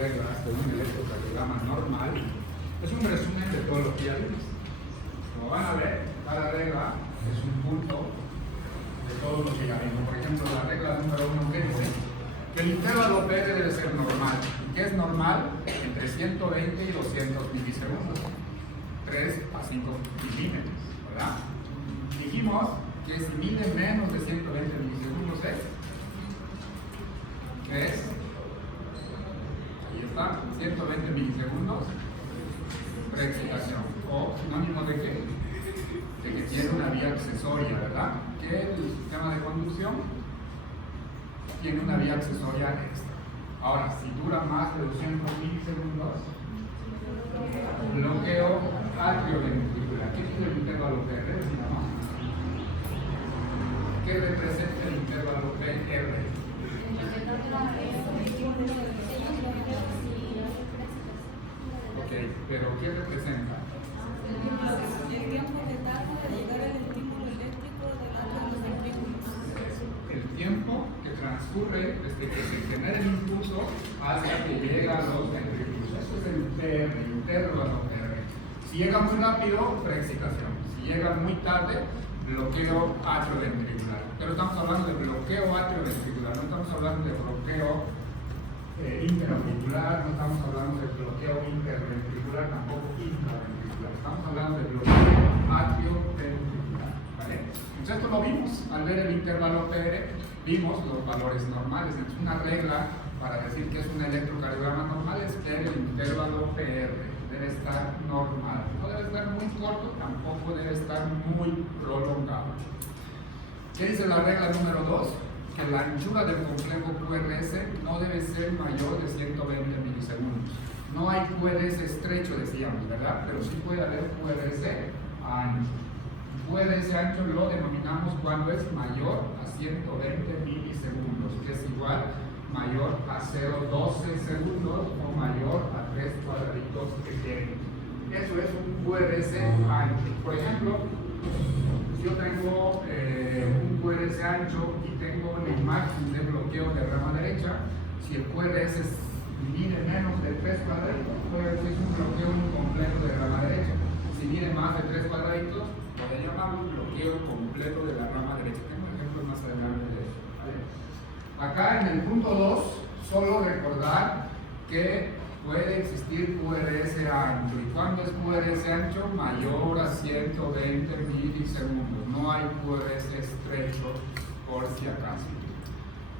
reglas de un electrocardiograma normal es un resumen de todo lo que ya vimos. Como van a ver, cada regla es un punto de todo lo que ya vimos. Por ejemplo, la regla número 1 que dice que el intervalo PR debe ser normal. ¿Qué es normal? Entre 120 y 200 milisegundos. 3 a 5 milímetros, ¿verdad? Dijimos que si mide menos de 120 milisegundos es ahí está, 120 milisegundos preexcitación, o sinónimo de qué? De que tiene una vía accesoria, ¿verdad? Que el sistema de conducción tiene una vía accesoria extra. Ahora, si dura más de 200 milisegundos, bloqueo atrioventricular. ¿Qué dice el intervalo PR? ¿Qué representa el intervalo PR? Ok, pero ¿qué representa? El tiempo que tarda de llegar el estímulo eléctrico delante de los ventrículos. El tiempo que transcurre desde que se genera el impulso hasta que llega a los ventrículos. Eso es el PR, el intervalo PR. Si llega muy rápido, preexcitación. Si llega muy tarde, bloqueo atrioventricular. Pero estamos hablando de bloqueo atrioventricular, no estamos hablando de bloqueo interauricular, no estamos hablando de bloqueo interventricular, tampoco intraventricular. Estamos hablando de bloqueo atrioventricular. ¿Vale? Entonces esto lo vimos al ver el intervalo PR, vimos los valores normales. Entonces una regla para decir que es un electrocardiograma normal es que el intervalo PR debe estar normal. No debe estar muy corto, tampoco debe estar muy prolongado. ¿Qué dice la regla número 2? Que la anchura del complejo QRS no debe ser mayor de 120 milisegundos. No hay QRS estrecho, decíamos, ¿verdad? Pero sí puede haber QRS ancho. QRS ancho lo denominamos cuando es mayor a 120 milisegundos, que es igual mayor a 0,12 segundos o mayor a 3 cuadraditos pequeños. Eso es un QRS ancho. Por ejemplo, yo tengo un QRS ancho y tengo la imagen de bloqueo de rama derecha. Si el QRS mide menos de 3 cuadraditos, pues es un bloqueo incompleto de rama derecha. Si mide más de 3 cuadraditos, puede llamarlo bloqueo completo de la rama derecha. Tengo ejemplos más adelante de eso. ¿Vale? Acá en el punto 2, solo recordar que puede existir QRS ancho. ¿Y cuándo es QRS ancho? Mayor a 120 milisegundos. No hay QRS estrecho, por si acaso.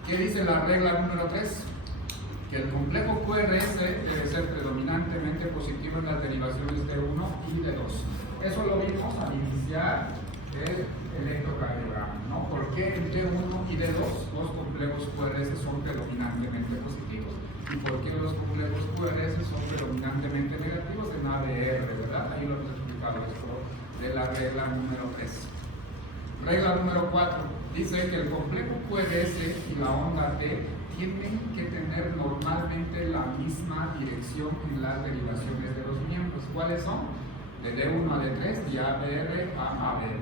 ¿Qué dice la regla número 3? Que el complejo QRS debe ser predominantemente positivo en las derivaciones de 1 y de 2. Eso lo vimos al iniciar el electrocardiograma, ¿no? ¿Por qué en D1 y D2 los complejos QRS son predominantemente positivos? ¿Y por qué los complejos QRS son predominantemente negativos en ABR, ¿verdad? Ahí lo hemos explicado esto de la regla número 3. Regla número 4 dice que el complejo QRS y la onda T tienen que tener normalmente la misma dirección en las derivaciones de los miembros. ¿Cuáles son? De D1 a D3, de ABR a ABR.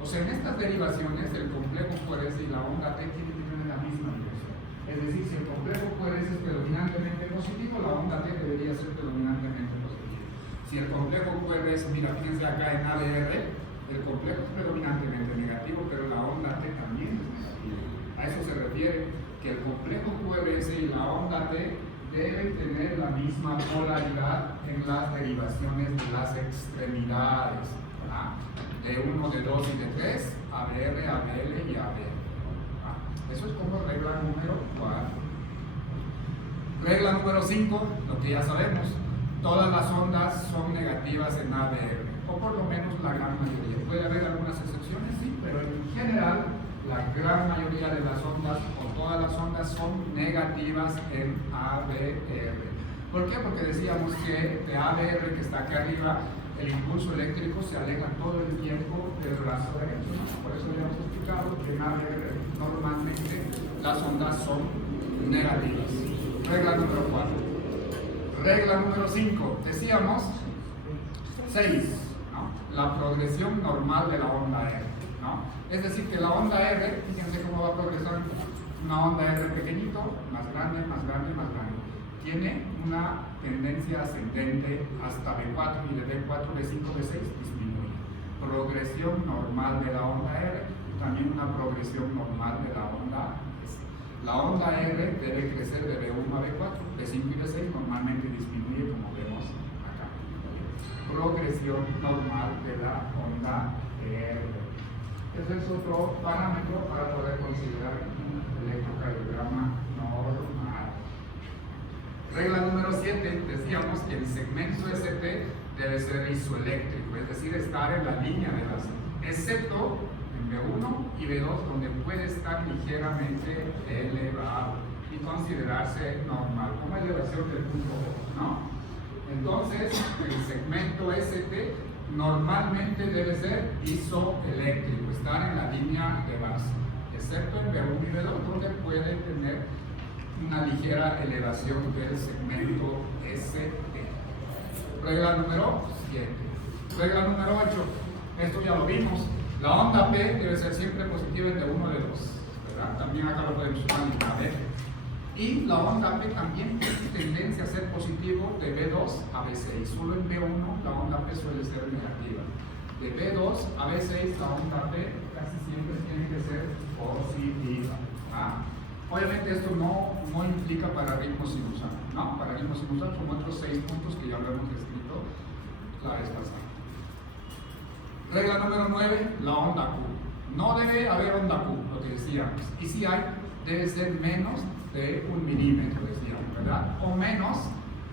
O sea, en estas derivaciones el complejo QRS y la onda T tienen que tener la misma dirección. Es decir, si el complejo QRS es predominantemente positivo, la onda T debería ser predominantemente positiva. Si el complejo QRS, mira, fíjense acá en ABR, el complejo es predominantemente negativo, pero la onda T también es negativa. A eso se refiere que el complejo QRS y la onda T deben tener la misma polaridad en las derivaciones de las extremidades. D1, D2 y D3, ABR, ABL y ABR. Eso es como regla número 4. Regla número 5, lo que ya sabemos, todas las ondas son negativas en ABR, o por lo menos la gran mayoría. Puede haber algunas excepciones, sí, pero en general la gran mayoría de las ondas o todas las ondas son negativas en ABR. ¿Por qué? Porque decíamos que de ABR, que está aquí arriba, el impulso eléctrico se aleja todo el tiempo del brazo derecho, ¿no? Por eso ya hemos explicado que en ABR normalmente las ondas son negativas. Regla número 4. Regla número 5. Decíamos 6, ¿no? La progresión normal de la onda R, ¿no? Es decir, que la onda R, fíjense cómo va progresando. Una onda R pequeñito, más grande, más grande, más grande. tiene una tendencia ascendente hasta B4 y de B4, B5, B6 disminuye. Progresión normal de la onda R, también una progresión normal de la onda S. La onda R debe crecer de B1 a B4, B5 y B6 normalmente disminuye como vemos acá. Progresión normal de la onda R. Ese es otro parámetro para poder considerar un electrocardiograma normal. Regla número 7, decíamos que el segmento ST debe ser isoeléctrico, es decir, estar en la línea de base, excepto en B1 y B2, donde puede estar ligeramente elevado y considerarse normal, como elevación del punto O, ¿no? Entonces, el segmento ST normalmente debe ser isoeléctrico, estar en la línea de base, excepto en B1 y B2, donde puede tener una ligera elevación del segmento ST. Regla número 7. Regla número 8. Esto ya lo vimos. La onda P debe ser siempre positiva en D1 o D2, ¿verdad? También acá lo podemos usar en la B. Y la onda P también tiene tendencia a ser positivo de B2 a B6. Solo en B1 la onda P suele ser negativa. De B2 a B6 la onda P casi siempre tiene que ser positiva. ¿Ah? Obviamente esto no implica para ritmo sinusal, ¿no? Para ritmo sinusal son otros 6 puntos que ya lo hemos descrito la vez pasada. Regla número 9, la onda Q. No debe haber onda Q, lo que decíamos. Y si hay, debe ser menos de 1 milímetro, decíamos, ¿verdad? O menos,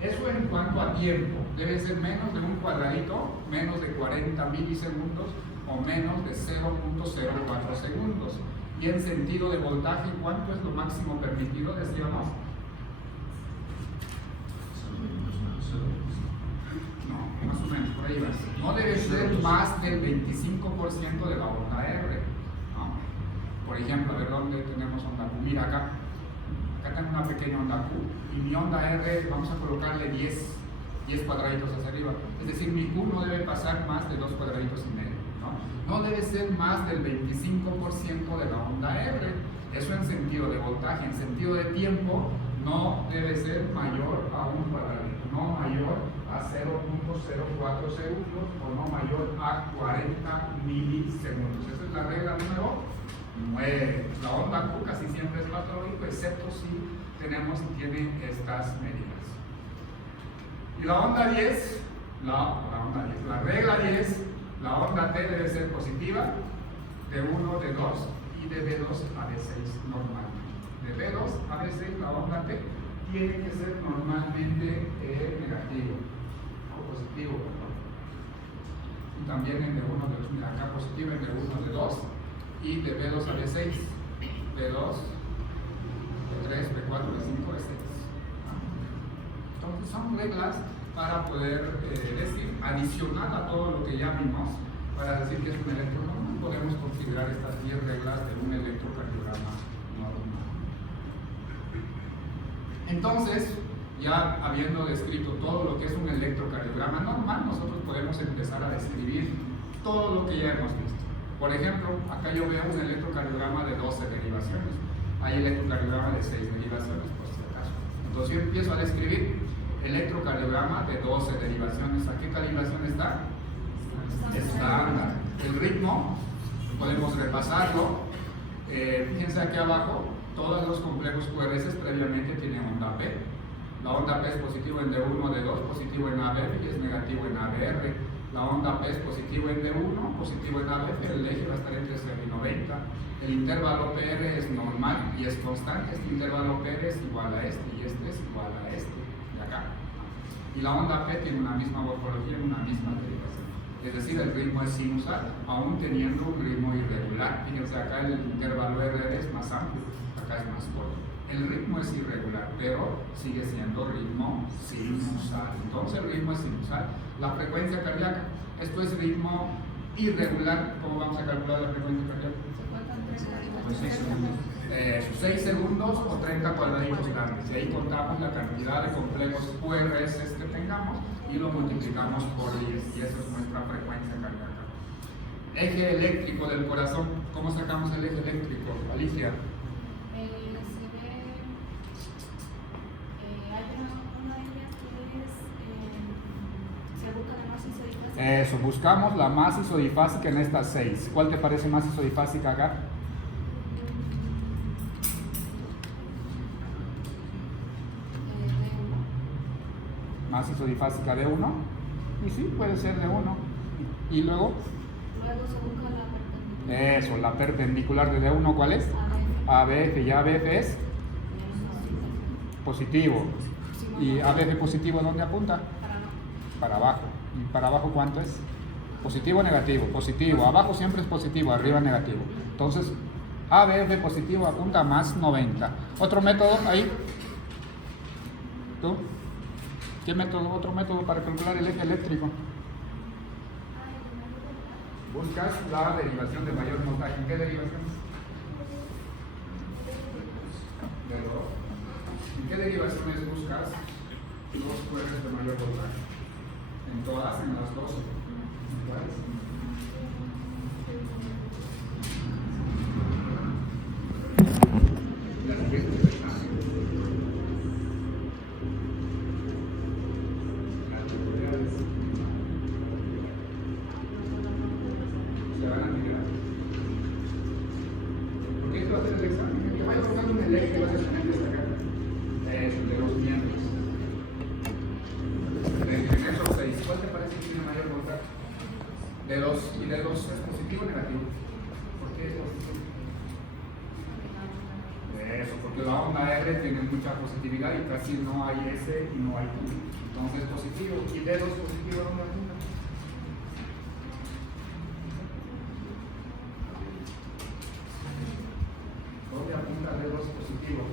eso en cuanto a tiempo, debe ser menos de un cuadradito, menos de 40 milisegundos o menos de 0.04 segundos. Y en sentido de voltaje, ¿cuánto es lo máximo permitido? Decíamos. No, más o menos, por ahí vas. No debe ser más del 25% de la onda R, ¿no? Por ejemplo, a ver dónde tenemos onda Q. Mira acá. Acá tengo una pequeña onda Q. Y mi onda R, vamos a colocarle 10 cuadraditos hacia arriba. Es decir, mi Q no debe pasar más de 2 cuadraditos y medio. No debe ser más del 25% de la onda R. Eso en sentido de voltaje. En sentido de tiempo, no debe ser mayor a 1 cuadradito, no mayor a 0.04 segundos o no mayor a 40 milisegundos. Esa es la regla número 9. La onda Q casi siempre es patológico, excepto si tiene estas medidas. Y la onda 10, la regla 10, la onda T debe ser positiva de 1, de 2 y de B2 a B6 normalmente. De B2 a B6 la onda T tiene que ser normalmente negativo o positivo, perdón. Y también en D1, D2, mira acá positivo en D1, D2 y de B2 a B6, B2, B3, B4, B5, B6. Entonces son reglas para poder decir, adicional a todo lo que ya vimos, para decir que es un electronormal, podemos considerar estas 10 reglas de un electrocardiograma normal. Entonces, ya habiendo descrito todo lo que es un electrocardiograma normal, nosotros podemos empezar a describir todo lo que ya hemos visto. Por ejemplo, acá yo veo un electrocardiograma de 12 derivaciones. Hay electrocardiograma de 6 derivaciones, por si acaso. Entonces yo empiezo a describir electrocardiograma de 12 derivaciones. ¿A qué calibración está? Estándar. El ritmo, podemos repasarlo. Fíjense aquí abajo, todos los complejos QRS previamente tienen onda P. La onda P es positivo en D1, D2, positivo en ABF y es negativo en ABR. La onda P es positivo en D1, positivo en ABF, el eje va a estar entre 0 y 90. El intervalo PR es normal y es constante. Este intervalo PR es igual a este y este es igual a este de acá. Y la onda P tiene una misma morfología, una misma derivación. Es decir, el ritmo es sinusal, aún teniendo un ritmo irregular. Fíjense, acá el intervalo RR es más amplio, acá es más corto. El ritmo es irregular, pero sigue siendo ritmo sinusal. Entonces el ritmo es sinusal. La frecuencia cardíaca, esto es ritmo irregular. ¿Cómo vamos a calcular la frecuencia cardíaca? 6 segundos o 30 cuadraditos grandes. Y ahí contamos la cantidad de complejos QRS que tengamos y lo multiplicamos por 10. Y esa es nuestra frecuencia cardíaca. Eje eléctrico del corazón. ¿Cómo sacamos el eje eléctrico, Alicia? Hay unos Eso, buscamos la más isodifásica en estas 6. ¿Cuál te parece más isodifásica acá? Más isodifásica de 1. Y sí, puede ser de 1. Y luego. Luego se busca la perpendicular. Eso, la perpendicular de D1, ¿cuál es? ABF. Y ABF es positivo. ¿Y ABF positivo dónde apunta? Para abajo. ¿Y para abajo cuánto es? Positivo o negativo. Positivo. Abajo siempre es positivo, arriba negativo. Entonces, ABF positivo apunta a más 90. ¿Otro método ahí? ¿Tú? ¿Qué método? Otro método para calcular el eje eléctrico. Buscas la derivación de mayor voltaje. ¿En qué derivación? ¿En qué derivaciones buscas los cuerpos de mayor voltaje? En todas, en las dos. ¿En cuáles? Las siguientes expresiones. Las propiedades se van a migrar. Porque esto va a ser el examen. Que vaya buscando un eje, vas a tener que destacar. Eso, de los miembros. En esos 6, ¿cuál te parece que tiene mayor voltaje? De los, y de los es positivo o negativo. ¿Por qué es positivo? Eso, porque la onda R tiene mucha positividad y casi no hay S y no hay Q. Entonces positivo. ¿Y D2 positivo dónde apunta? ¿Dónde apunta D2 positivo?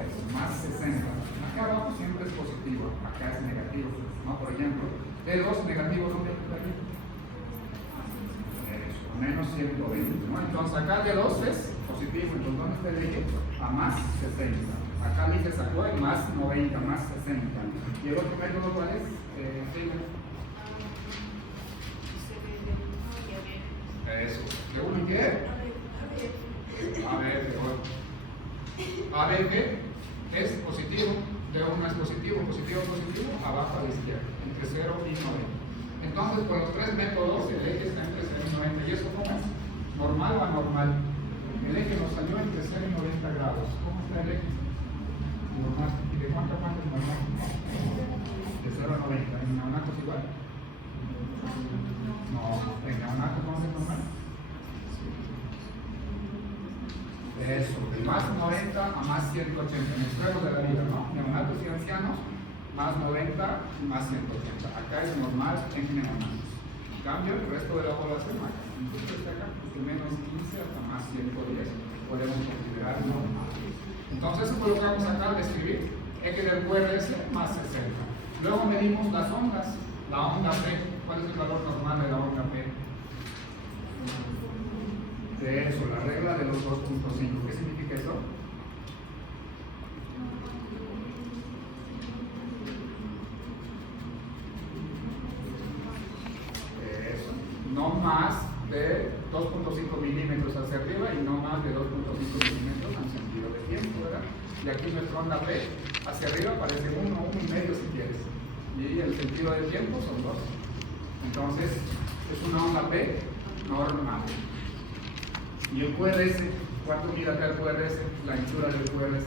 Eso, más 60. Acá abajo siempre es positivo, acá es negativo, ¿no? Por ejemplo, D2 negativo, ¿dónde apunta aquí? Eso, menos 120, ¿no? Entonces acá D2 es positivo, entonces ¿dónde está el eje? A más 60. Acá el eje sacó el más 90, más 60. ¿Y el otro método cuál es? Eso, ¿de uno y qué? ABF es positivo, D1 es positivo, positivo, positivo, abajo a la izquierda, entre 0 y 90. Entonces, por los tres métodos, el eje está entre 0 y 90. ¿Y eso cómo es? ¿Normal o anormal? El eje nos salió entre 0 y 90 grados. ¿Cómo está el eje? Normal. ¿Y de cuánto a cuánto es normal? De 0 a 90. ¿En neonatos igual? No, en neonatos ¿cómo es normal? Eso, de más 90 a más 180, en extremos de la vida, ¿no? Neonatos y ancianos, más 90 y más 180. Acá es normal en neonatos. En cambio, el resto de la población, acá, incluso está acá, de menos 15 hasta más 110, podemos considerar normal. Entonces, eso colocamos acá al escribir eje del QRS más 60. Luego medimos las ondas, la onda P. ¿Cuál es el valor normal de la onda P? De eso, la regla de los 2.5. ¿Qué significa eso? Eso, no más de 2.5 milímetros hacia arriba y no más de 2.5 milímetros en sentido de tiempo, ¿verdad? Y aquí nuestra onda P hacia arriba parece 1, 1,5 si quieres. Y el sentido de tiempo son 2. Entonces, es una onda P normal. ¿Y el QRS? ¿Cuánto mide acá el QRS? La anchura del QRS.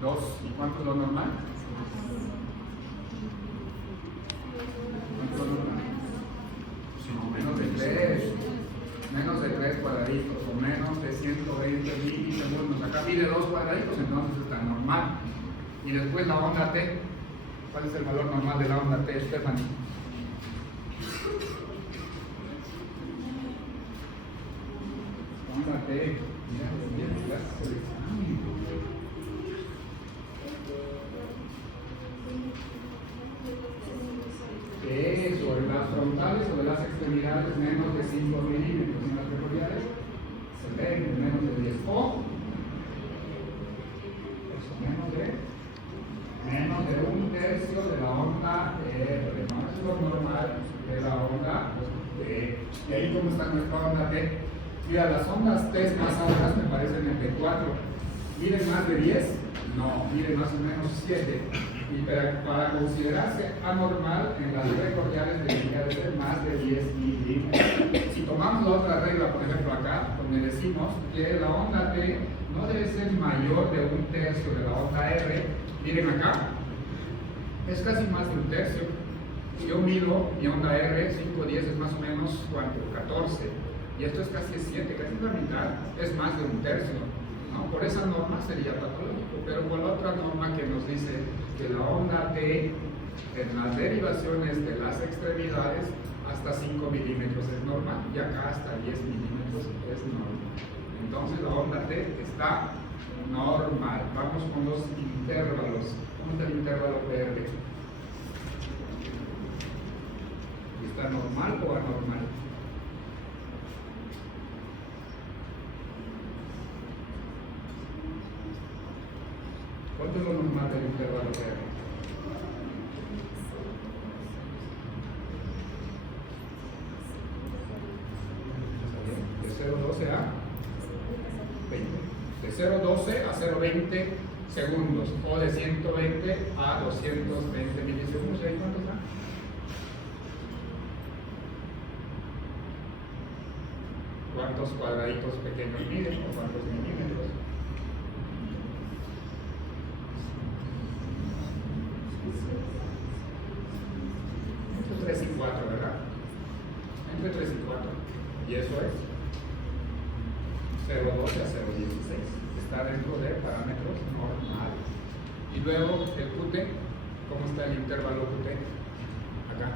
2. ¿Y cuánto es lo normal? ¿Cuánto es lo normal? No, menos de 3. Menos de 3 cuadraditos o menos de 120 milisegundos. Acá mide 2 cuadraditos, entonces está normal. Y después la onda T. ¿Cuál es el valor normal de la onda T, Stephanie? Onda T. Mira, gracias al examen. Eso, en las frontales o de las extremidades menos de 5 milímetros. En las peculiares se ven menos de 10. O eso, menos de 1/3 de la onda R. No es lo normal de la onda T. Y ahí, ¿cómo está nuestra onda T? Mira, las ondas T más altas me parecen entre 4 ¿Miden más de 10? No, miden más o menos 7. Y para considerarse anormal, en las reglas cordiales debería de ser más de 10 milímetros. Si tomamos la otra regla, por ejemplo acá, donde decimos que la onda T no debe ser mayor de 1/3 de la onda R, miren acá, es casi más de 1/3. Yo mido mi onda R, 5/10 es más o menos, ¿cuánto? 14. Y esto es casi 7, casi la mitad, es más de 1/3. ¿No? Por esa norma sería patológico, pero por la otra norma que nos dice que la onda T en las derivaciones de las extremidades hasta 5 milímetros es normal y acá hasta 10 milímetros es normal. Entonces la onda T está normal. Vamos con los intervalos. ¿Cómo está el intervalo PR? ¿Está normal o anormal? ¿Cuánto es lo normal del intervalo PR? De 0,12 a 20. De 0,12 a 0,20 segundos o de 120 a 220 milisegundos. ¿Y ahí cuánto está? ¿Cuántos cuadraditos pequeños miden o cuántos milímetros? Entre 3 y 4, ¿verdad? Entre 3 y 4. Y eso es 0,12 a 0,16. Está dentro de parámetros normales. Y luego el QT, ¿cómo está el intervalo QT? Acá.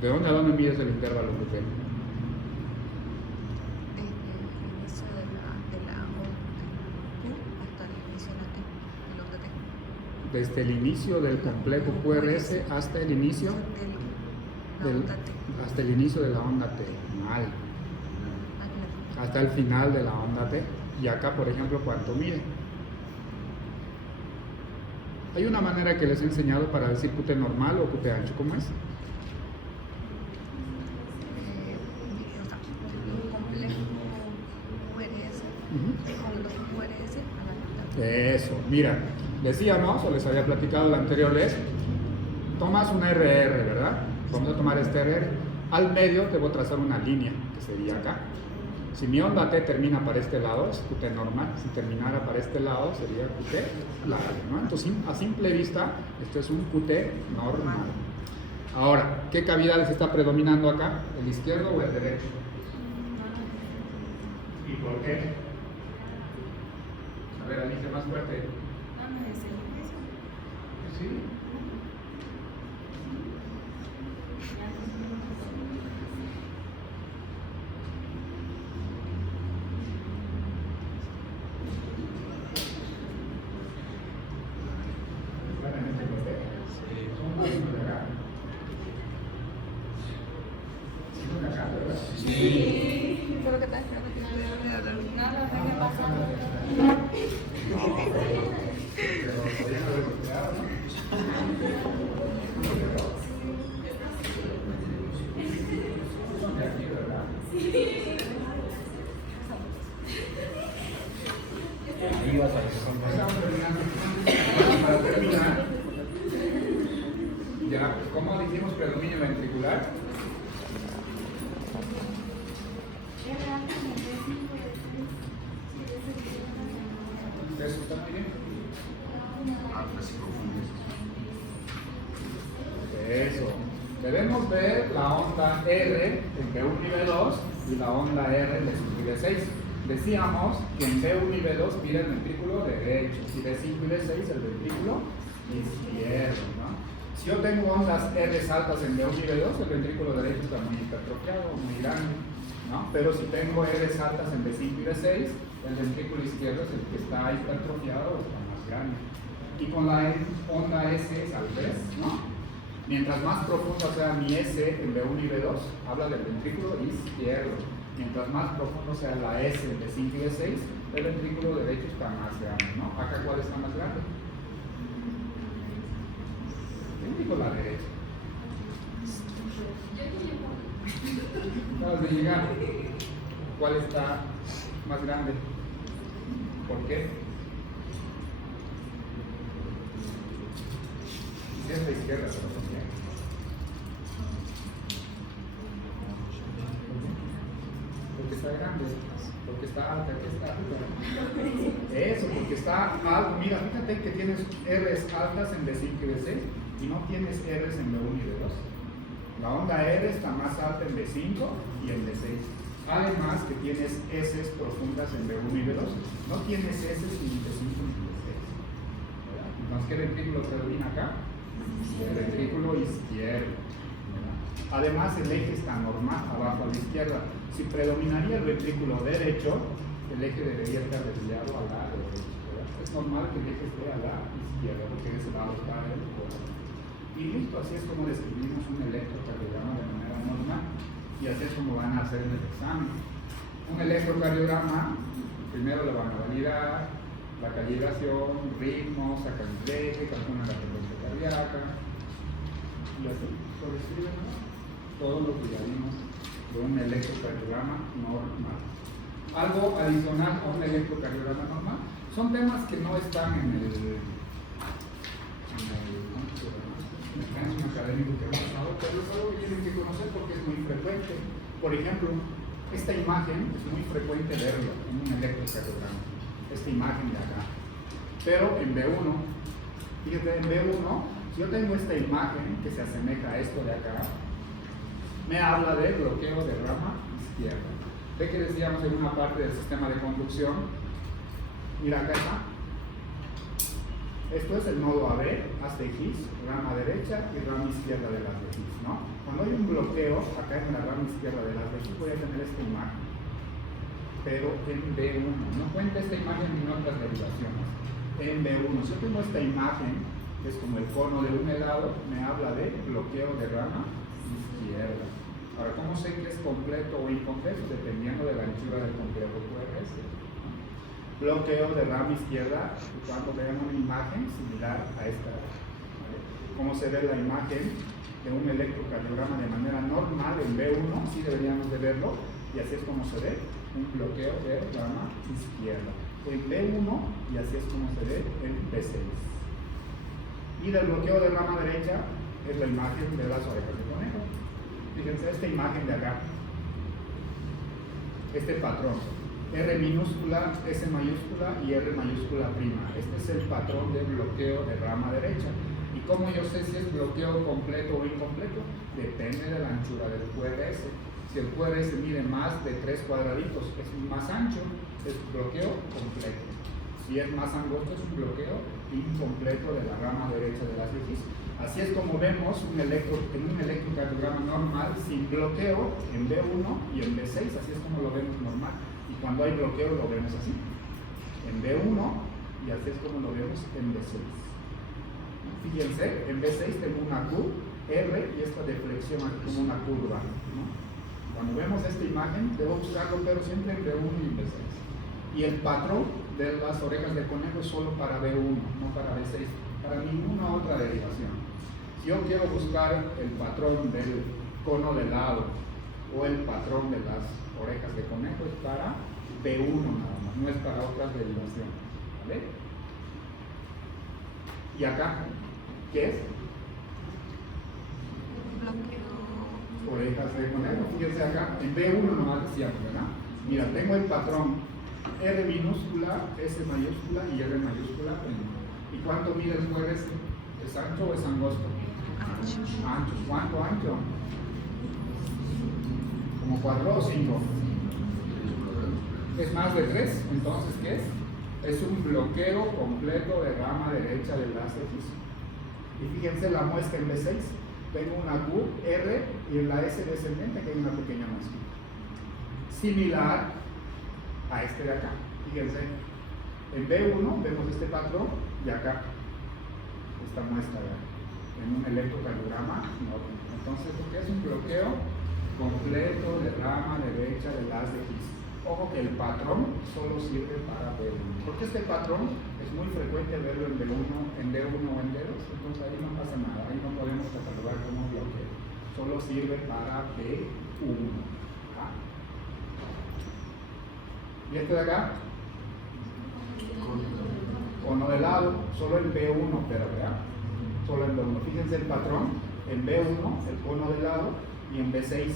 ¿De dónde a dónde mides el intervalo QT? Desde el inicio de la hasta el inicio de la onda T. Desde el inicio del complejo QRS hasta el inicio hasta el inicio de la onda T. Mal. Hasta el final de la onda T. Y acá, por ejemplo, ¿cuánto mide? Hay una manera que les he enseñado para decir QT normal o QT ancho. ¿Cómo es? Un complejo QRS con los QRS a la onda. Eso, mira, decíamos, o les había platicado la anterior vez, tomas una RR, ¿verdad? Vamos a tomar este RR. Al medio te voy a trazar una línea, que sería acá. Si mi onda T termina para este lado, es QT normal. Si terminara para este lado, sería QT largo, ¿no? Entonces, a simple vista, esto es un QT normal. Ahora, ¿qué cavidades está predominando acá? ¿El izquierdo o el derecho? ¿Y por qué? A ver, Alicia, más fuerte. Dame ese inicio. Sí. Solo que estás esperando que te dé de hablar. Nada, venga pasando. Para terminar, ya, ¿cómo dijimos predominio ventricular? Eso está muy bien. Eso. Debemos ver la onda R en B1 y B2 y la onda R en B5 y B6. Decíamos que en B1 y B2 pide el ventrículo derecho y B5 y B6 el ventrículo izquierdo, ¿no? Si yo tengo ondas R altas en B1 y B2, el ventrículo derecho está muy hipertrofiado, muy grande, ¿no? Pero si tengo R altas en B5 y B6, el ventrículo izquierdo es el que está hipertrofiado o está más grande. Y con la onda S es al revés, ¿no? Mientras más profunda sea mi S en B1 y B2, habla del ventrículo izquierdo. Mientras más profundo sea la S en B5 y B6, el ventrículo derecho está más grande, ¿no? Acá, ¿cuál está más grande? ¿Quién dijo la derecha? Acabas de llegar. ¿Cuál está más grande. ¿Por qué? Si es la izquierda, pero ¿por qué? Porque está grande, porque está alta, que está alta. Eso, porque está alto. Mira, fíjate que tienes R's altas en B5 y B6 y no tienes R's en B1 y B2. La onda R está más alta en B5 y en B6. Además que tienes S profundas en B1 y B2. No tienes S ni B5 ni B6. Entonces, ¿qué ventrículo predomina acá? El ventrículo izquierdo. Además, el eje está normal abajo a la izquierda. Si predominaría el ventrículo derecho, el eje debería estar desviado a la derecha. Es normal que el eje esté a la izquierda porque en ese lado está el corazón. Y listo, así es como describimos un electrocardiograma de manera normal. Y así es como van a hacer en el examen. Un electrocardiograma, primero lo van a validar, la calibración, ritmo, sacan el eje, calculan la frecuencia cardíaca. Y así, sobre todo lo que ya vimos de un electrocardiograma normal. Algo adicional a un electrocardiograma normal son temas que no están en el académico que hemos pasado, pero es algo que tienen que conocer porque es muy frecuente. Por ejemplo, esta imagen es muy frecuente verla en un electrocardiograma, esta imagen de acá. Pero en B1, fíjate, en B1, si yo tengo esta imagen que se asemeja a esto de acá, me habla de bloqueo de rama izquierda. Ve que decíamos en una parte del sistema de conducción, mira acá está. Esto es el nodo AB, haz de His, rama derecha y rama izquierda de las de His, ¿no? Cuando hay un bloqueo acá en la rama izquierda de las de His, voy a tener esta imagen, pero en B1, no cuenta esta imagen ni otras derivaciones. En B1, si yo tengo esta imagen, que es como el cono de un helado, me habla de bloqueo de rama izquierda. Ahora, ¿cómo sé que es completo o incompleto? Dependiendo de la anchura del complejo QRS. Bloqueo de rama izquierda cuando vean una imagen similar a esta. ¿Vale? Como se ve la imagen de un electrocardiograma de manera normal en B1, sí deberíamos de verlo, y así es como se ve un bloqueo de rama izquierda. En B1, y así es como se ve en B6. Y del bloqueo de rama derecha es la imagen de las orejas de conejo. Fíjense esta imagen de acá, este patrón. R minúscula, S mayúscula y R mayúscula prima. Este es el patrón de bloqueo de rama derecha. ¿Y cómo yo sé si es bloqueo completo o incompleto? Depende de la anchura del QRS. Si el QRS mide más de 3 cuadraditos, es más ancho, es bloqueo completo. Si es más angosto, es un bloqueo incompleto de la rama derecha de las X. Así es como vemos en un electrocardiograma normal sin bloqueo en B1 y en B6, así es como lo vemos normal. Y cuando hay bloqueo lo vemos así, en B1, y así es como lo vemos en B6. Fíjense, en B6 tengo una Q, R y esta deflexión aquí como una curva, ¿no? Cuando vemos esta imagen, debo buscarlo, pero siempre en B1 y en B6. Y el patrón de las orejas de conejo es solo para B1, no para B6, para ninguna otra derivación. Si yo quiero buscar el patrón del cono de helado o el patrón de las orejas de conejo, es para B1 nada más, no es para otras derivaciones, ¿vale? Y acá, ¿qué es? Orejas de conejo. Fíjense acá, en B1 nomás decíamos, ¿verdad? Mira, tengo el patrón R minúscula, S mayúscula y R mayúscula. ¿Y cuánto mide el QRS? ¿Es ancho o es angosto? Ancho. ¿Cuánto ancho? ¿Como 4 o 5? ¿Es más de 3? Entonces, ¿qué es? Es un bloqueo completo de rama derecha del láser X. Y fíjense la muestra en B6. Tengo una Q, R y en la S descendente que hay una pequeña muestra. Similar a este de acá. Fíjense, en B1 vemos este patrón y acá esta muestra en un electrocardiograma. Entonces, ¿por qué es un bloqueo completo de rama derecha del haz de X? Ojo que el patrón solo sirve para B1. Porque este patrón es muy frecuente verlo en B1, en D1 o en D2, entonces ahí no pasa nada, ahí no podemos catalogar como bloqueo. Solo sirve para B1. Y este de acá, cono de lado, solo en B1, pero ¿verdad? Solo en B1. Fíjense el patrón, en B1, el cono de lado, y en B6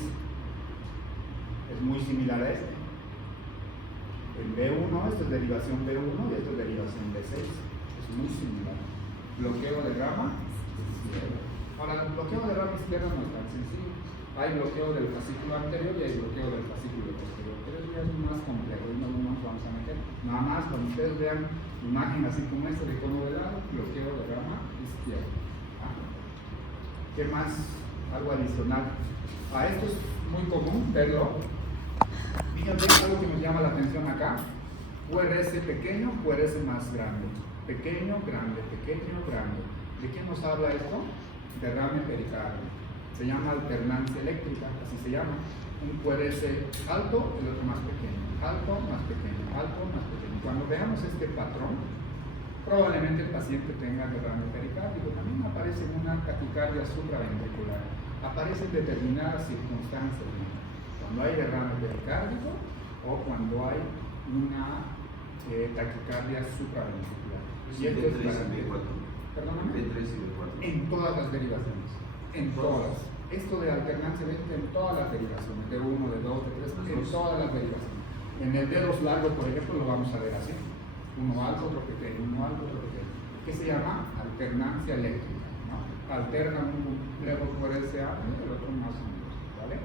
es muy similar a este. En B1, esto es derivación B1 y esto es derivación B6. Es muy similar. Bloqueo de rama izquierda. Ahora, el bloqueo de rama izquierda no es tan sencillo. Hay bloqueo del fascículo anterior y hay bloqueo del fascículo posterior. Pero eso ya es más complejo y no nos vamos a meter. Nada más, cuando ustedes vean imagen así como esta de cono de lado, bloqueo de rama izquierda. ¿Qué más? Algo adicional. A esto es muy común verlo. Fíjense algo que nos llama la atención acá. QRS pequeño, QRS más grande. Pequeño, grande, pequeño, grande. ¿De qué nos habla esto? Derrame pericardio. Se llama alternancia eléctrica, así se llama. Un QRS alto, el otro más pequeño. Alto, más pequeño, alto, más pequeño. Cuando veamos este patrón, probablemente el paciente tenga derrame pericárdico. También aparece una taquicardia supraventricular. Aparecen determinadas circunstancias. Cuando hay derrame pericárdico o cuando hay una taquicardia supraventricular. Y esto es para ¿Perdóname? B3 y B4. En todas las derivaciones. En todas. Esto de alternancia en todas las derivaciones. De 1, de 2, de 3, en todas las derivaciones. En el dedos largo, por ejemplo, lo vamos a ver así. Uno alto, otro pequeño, uno alto, otro pequeño. ¿Qué se llama? Alternancia eléctrica, ¿no? Alterna un complejo QRS amplio y el otro más amplio, ¿vale?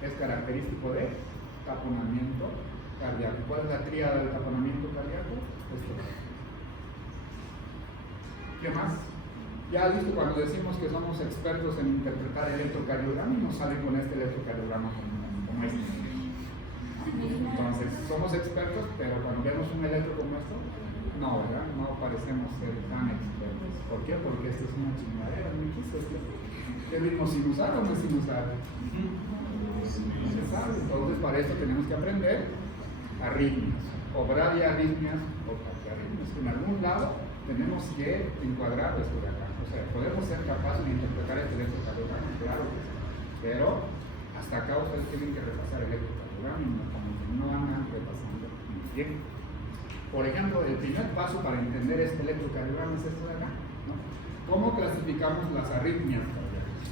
Es característico de taponamiento cardíaco. ¿Cuál es la tríada del taponamiento cardíaco? Esto. ¿Qué más? Ya has visto cuando decimos que somos expertos en interpretar electrocardiograma y nos salen con este electrocardiograma como este. Entonces, somos expertos, pero cuando vemos un electro como esto, no, ¿verdad? No parecemos ser tan expertos. ¿Por qué? Porque esto es una chingadera, ¿no? ¿Qué mismo sinusal o no es sinusal? No se sabe. Entonces, para esto tenemos que aprender arritmias, o bradiarritmias, o taquiarritmias. En algún lado tenemos que encuadrar esto de acá. O sea, podemos ser capaces de interpretar este electrocardiograma, claro que sí. Pero hasta acá ustedes tienen que repasar el electrocardiograma y no andan repasando bien. Por ejemplo, el primer paso para entender este electrocardiograma es esto de acá, ¿no? ¿Cómo clasificamos las arritmias cardíacas?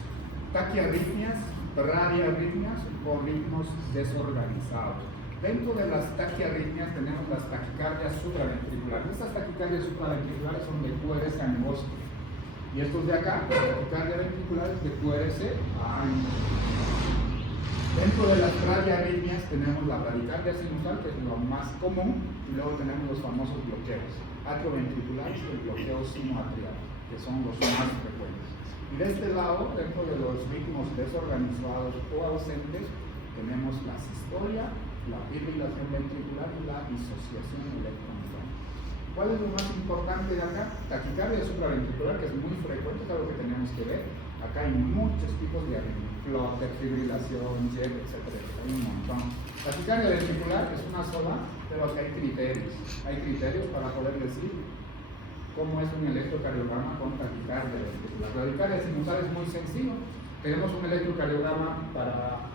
Taquiarritmias, bradiarritmias o ritmos desorganizados. Dentro de las taquiarritmias tenemos las taquicardias supraventriculares. Estas taquicardias supraventriculares son de QRS angostos. Y estos de acá, las taquicardias ventriculares de QRS angosto. Dentro de las bradiarritmias tenemos la bradicardia sinusal, que es lo más común, y luego tenemos los famosos bloqueos atrioventriculares y el bloqueo sinoatrial, que son los más frecuentes. Y de este lado, dentro de los ritmos desorganizados o ausentes, tenemos la sistolia, la fibrilación ventricular y la disociación electromecánica. ¿Cuál es lo más importante de acá? Taquicardia supraventricular, que es muy frecuente, es algo que tenemos que ver. Acá hay muchos tipos de arritmia, flutter, fibrilación, jet, etcétera, hay un montón. Taquicardia ventricular es una sola, pero hay criterios. Hay criterios para poder decir cómo es un electrocardiograma con taquicardia ventricular. La taquicardia sinusal es muy sencillo. Tenemos un electrocardiograma para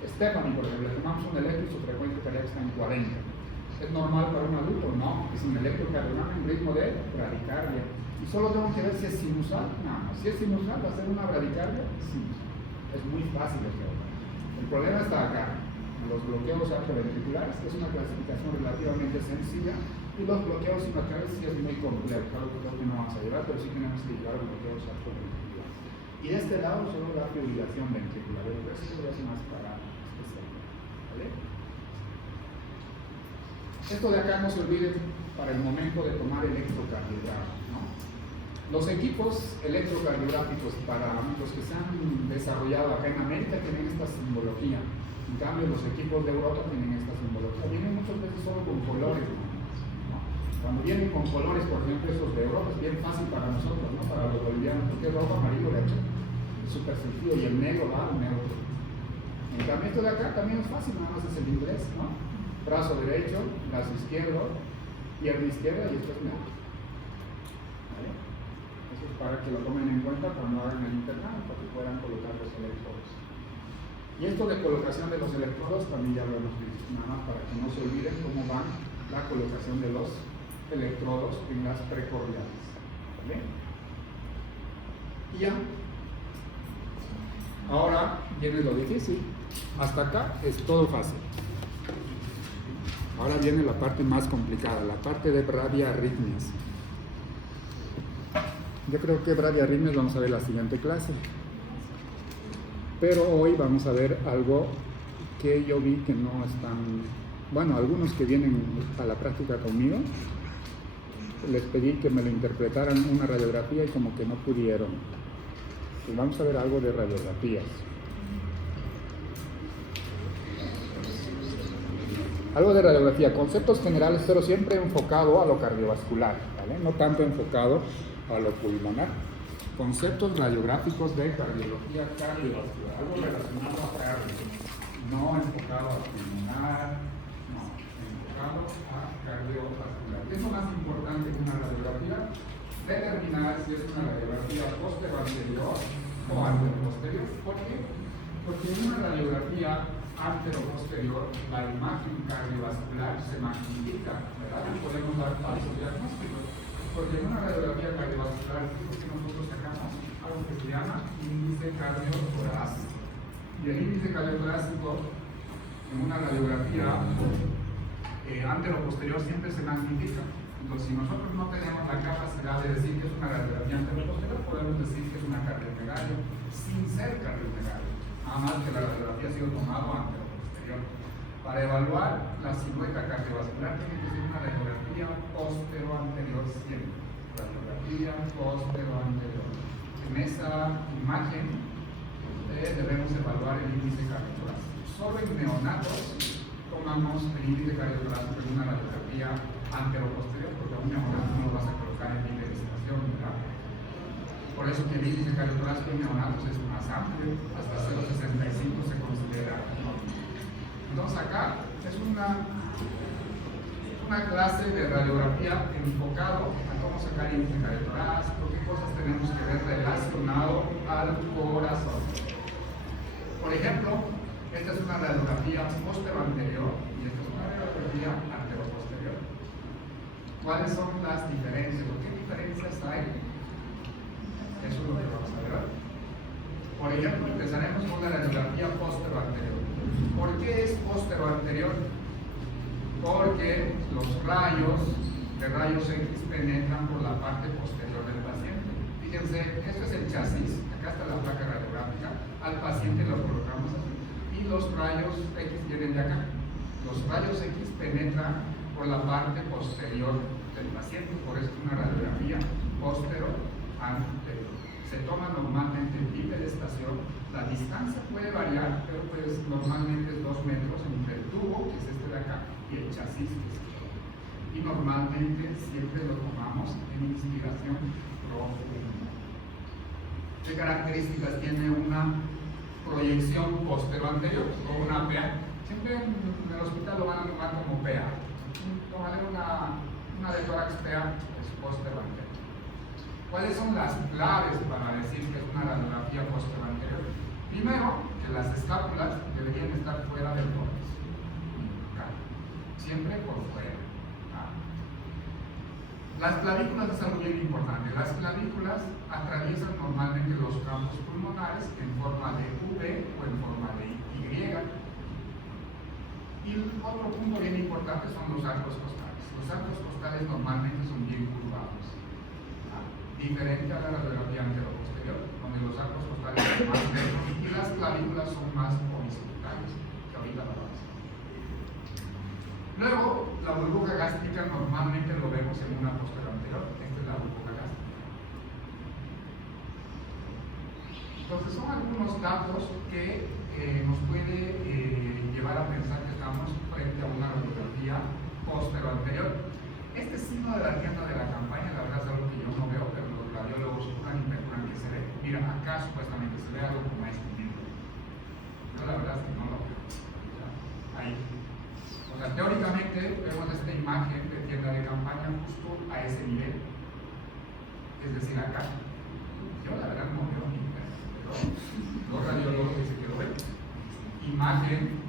Stephanie, por ejemplo, le tomamos un electro y su frecuencia cardíaca está en 40. ¿Es normal para un adulto? No, es un electrocardiograma en ritmo de bradicardia. Y solo tengo que ver si es sinusal. No, si es sinusal, va a ser una bradicardia sinusal. Es muy fácil de hacer. El problema está acá, en los bloqueos atrioventriculares, que es una clasificación relativamente sencilla, y los bloqueos sinoatriales sí es muy complejo. Claro que no vamos a llevar, pero sí tenemos que llevar los bloqueos atrioventriculares. Y de este lado solo la fibrilación ventricular, el resto es más para especialidad. ¿Vale? Esto de acá no se olviden para el momento de tomar electrocardiograma, ¿no? Los equipos electrocardiográficos para los que se han desarrollado acá en América tienen esta simbología. En cambio, los equipos de Europa tienen esta simbología. Vienen muchas veces solo con colores, ¿no? Cuando vienen con colores, por ejemplo, esos de Europa, es bien fácil para nosotros, ¿no? Para los bolivianos, porque es rojo, amarillo, de hecho, es súper sencillo, y el negro va al neutro. En cambio, esto de acá también es fácil, nada más es el inglés, ¿no? Brazo derecho, brazo izquierdo, pierna izquierda y esto es neutro. ¿Vale? Eso es para que lo tomen en cuenta cuando hagan el internado, para que puedan colocar los electrodos. Y esto de colocación de los electrodos también ya lo hemos visto, nada más para que no se olviden cómo va la colocación de los electrodos en las precordiales. ¿Vale? Y ya. Ahora viene lo difícil. Hasta acá es todo fácil. Ahora viene la parte más complicada, la parte de bradiarritmias. Yo creo que bradiarritmias vamos a ver la siguiente clase. Pero hoy vamos a ver algo que yo vi que no están... Bueno, algunos que vienen a la práctica conmigo, les pedí que me lo interpretaran una radiografía y como que no pudieron. Pues vamos a ver algo de radiografías. Algo de radiografía, conceptos generales, pero siempre enfocado a lo cardiovascular, ¿vale? No tanto enfocado a lo pulmonar. Conceptos radiográficos de cardiología cardiovascular, algo relacionado a cardio, no enfocado a pulmonar, no, enfocado a cardiovascular. ¿Qué es lo más importante que una radiografía? Determinar si es una radiografía posterior o anteroposterior. ¿Por qué? Porque en una radiografía anteroposterior la imagen cardiovascular se magnifica, ¿verdad? Y podemos dar falsos diagnósticos. Porque en una radiografía cardiovascular, ¿qué es lo que nosotros sacamos? Algo que se llama índice cardiotorácico. Y el índice cardiotorácico en una radiografía anteroposterior siempre se magnifica. Entonces, si nosotros no tenemos la capacidad de decir que es una radiografía anteroposterior, podemos decir que es una cardiomegalia sin ser cardiomegalia. Nada más que la radiografía ha sido tomada anteroposterior. Para evaluar la silueta cardiovascular tiene que ser una radiografía postero-anterior siempre. Radiografía postero-anterior. En esa imagen debemos evaluar el índice cardiotorácico. Solo en neonatos tomamos el índice cardiotorácico en una radiografía antero-posterior, porque a un neonato no lo vas a colocar en nivel de estación, ¿verdad? Por eso que el índice cardiotorácico en neonatos es más amplio, hasta 0,65 se considera normal. Entonces acá es una clase de radiografía enfocado a cómo sacar el índice cardiotorácico, qué cosas tenemos que ver relacionado al corazón. Por ejemplo, esta es una radiografía postero-anterior y esta es una radiografía antero-posterior. ¿Cuáles son las diferencias o qué diferencias hay? Eso es lo que vamos a ver. Por ejemplo, empezaremos con la radiografía postero-anterior. ¿Por qué es postero-anterior? Porque los rayos de rayos X penetran por la parte posterior del paciente. Fíjense, esto es el chasis, acá está la placa radiográfica, al paciente lo colocamos así, y los rayos X vienen de acá. Los rayos X penetran por la parte posterior del paciente, por eso es una radiografía postero-anterior. Se toma normalmente en hiperestación, la distancia puede variar, pero pues normalmente es 2 metros entre el tubo, que es este de acá, y el chasis, que es este. Y normalmente siempre lo tomamos en inspiración profunda. ¿Qué características tiene una proyección postero-anterior o una PA? Siempre en el hospital lo van a tomar como PA. Tomarle una de tórax PA es postero-anterior. ¿Cuáles son las claves para decir que es una radiografía postero-anterior? Primero, que las escápulas deberían estar fuera del tórax. Siempre por fuera. Las clavículas es algo bien importante. Las clavículas atraviesan normalmente los campos pulmonares en forma de V o en forma de Y. Y otro punto bien importante son los arcos costales. Los arcos costales normalmente son bien curvados. Diferente a la radiografía anteroposterior, donde los arcos costales son más rectos y las clavículas son más horizontales, que ahorita lo vamos a ver. Luego, la burbuja gástrica normalmente lo vemos en una posterior anterior. Esta es la burbuja gástrica. Entonces, son algunos datos que nos puede llevar a pensar que estamos frente a una radiografía posterior anterior. Este signo de la tienda de la campaña, la verdad es algo que yo no veo, pero los radiólogos juran y perjuran que se ve. Mira, acá supuestamente se ve algo como este. Yo la verdad es que no lo veo. Ahí. O sea, teóricamente vemos esta imagen de tienda de campaña justo a ese nivel. Es decir, acá. Yo la verdad no veo ni pero los radiólogos dicen que lo ven. imagen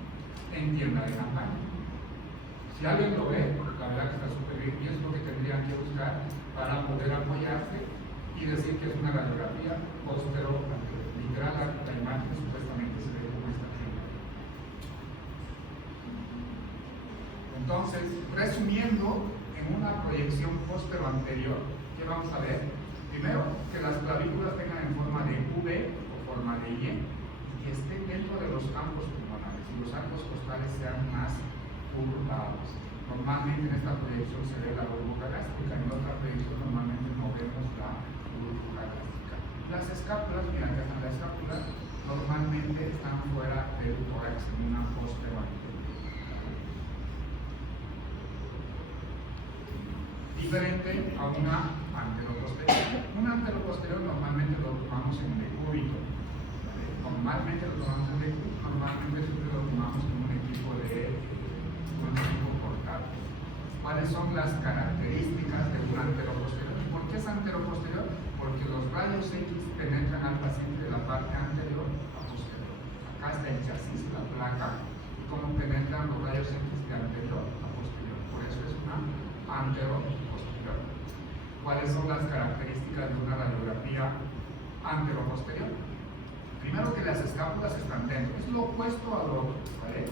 en tienda de campaña. Si alguien lo ve, la verdad que está súper bien y es lo que tendrían que buscar para poder apoyarse y decir que es una radiografía postero-anterior. Literal, la imagen supuestamente se ve como esta tienda. Entonces, resumiendo, en una proyección postero-anterior, ¿qué vamos a ver? Primero, que las clavículas tengan en forma de V o forma de Y y que estén dentro de los campos pulmonares y los arcos costales sean más curvados. Normalmente en esta proyección se ve la burbuja gástrica, en otra proyección normalmente no vemos la burbuja gástrica. Las escápulas, mira acá están las escápulas, normalmente están fuera del tórax en una postero-anterior. Diferente a una antero-posterior. Un antero-posterior normalmente lo tomamos en decúbito. Normalmente lo tomamos en decúbito, normalmente siempre lo tomamos en un equipo portátil. ¿Cuáles son las características de un antero-posterior? ¿Por qué es antero-posterior? Porque los rayos X penetran al paciente de la parte anterior a posterior. Acá está el chasis, la placa, y cómo penetran los rayos X de anterior a posterior. Por eso es una antero-posterior. ¿Cuáles son las características de una radiografía antero-posterior? Primero, que las escápulas están dentro, es lo opuesto a lo otro, ¿vale?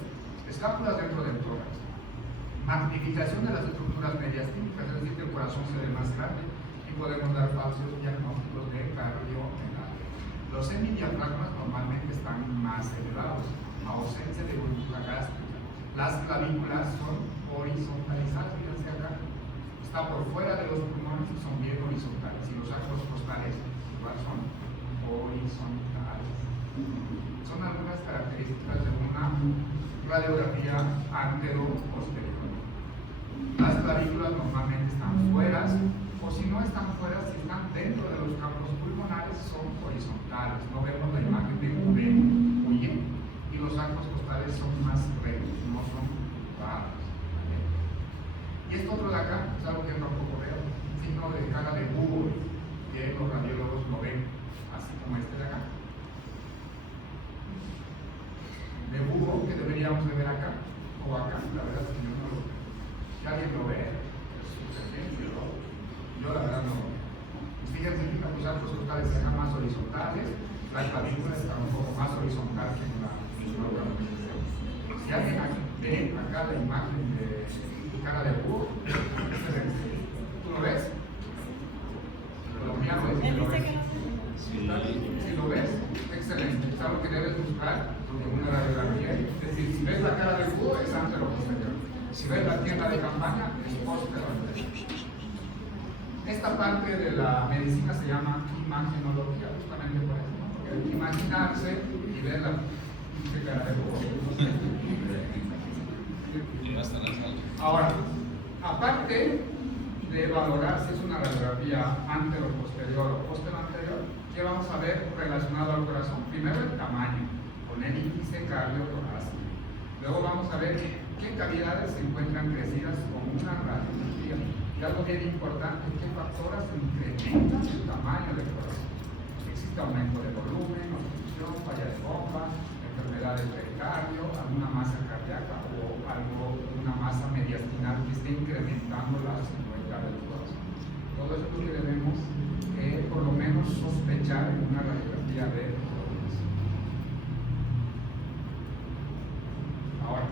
Escápulas dentro del tórax. Magnificación de las estructuras mediastínicas, es decir, que el corazón se ve más grande y podemos dar falsos diagnósticos de cardiomegalia. Los semidiafragmas normalmente están más elevados, ausencia de burbuja gástrica. Las clavículas son horizontalizadas, fíjense acá, está por fuera de los pulmones y son bien horizontales, y los arcos costales igual son horizontales. Son algunas características de una radiografía antero-posterior. Las clavículas normalmente están fuera, o si no están fuera, si están dentro de los campos pulmonares, son horizontales. No vemos la imagen de V o Y, y los arcos costales son más rectos, no son curvados. Y esto otro de acá es algo que yo tampoco veo, un signo de cara de búho, que los radiólogos lo ven, así como este de acá. De búho, que deberíamos de ver acá, o acá, la verdad es que yo no lo veo. Si alguien lo ve, es súper bien, yo la verdad no lo veo. Fíjense que los arcos costales están más horizontales, la clavícula está un poco más horizontal que en la organización. Si alguien ve acá la imagen de cara de búho, ¿tú lo ves? Él dice que no. Si lo ves, excelente. Es algo que debes buscar en una radiografía. Es decir, si ves la cara del búho, es antero-posterior. Si ves la tienda de campaña, es posterior-anterior. Esta parte de la medicina se llama imagenología, justamente por eso, ¿no? Porque hay que imaginarse y ver la cara del búho. Ahora, aparte de valorar si es una radiografía antero-posterior o postero-anterior, ¿qué vamos a ver relacionado al corazón? Primero, el tamaño, con el índice cardio-torácico. Luego vamos a ver qué cavidades se encuentran crecidas con una radiografía. Y algo bien importante, qué factores incrementan el tamaño del corazón. Existe aumento de volumen, obstrucción, falla de bomba, enfermedades del pericardio, alguna masa cardíaca o una masa mediastinal que esté incrementando la sinuosidad del corazón. Todo eso es lo que debemos por lo menos sospechar en una radiografía de corazón. Ahora,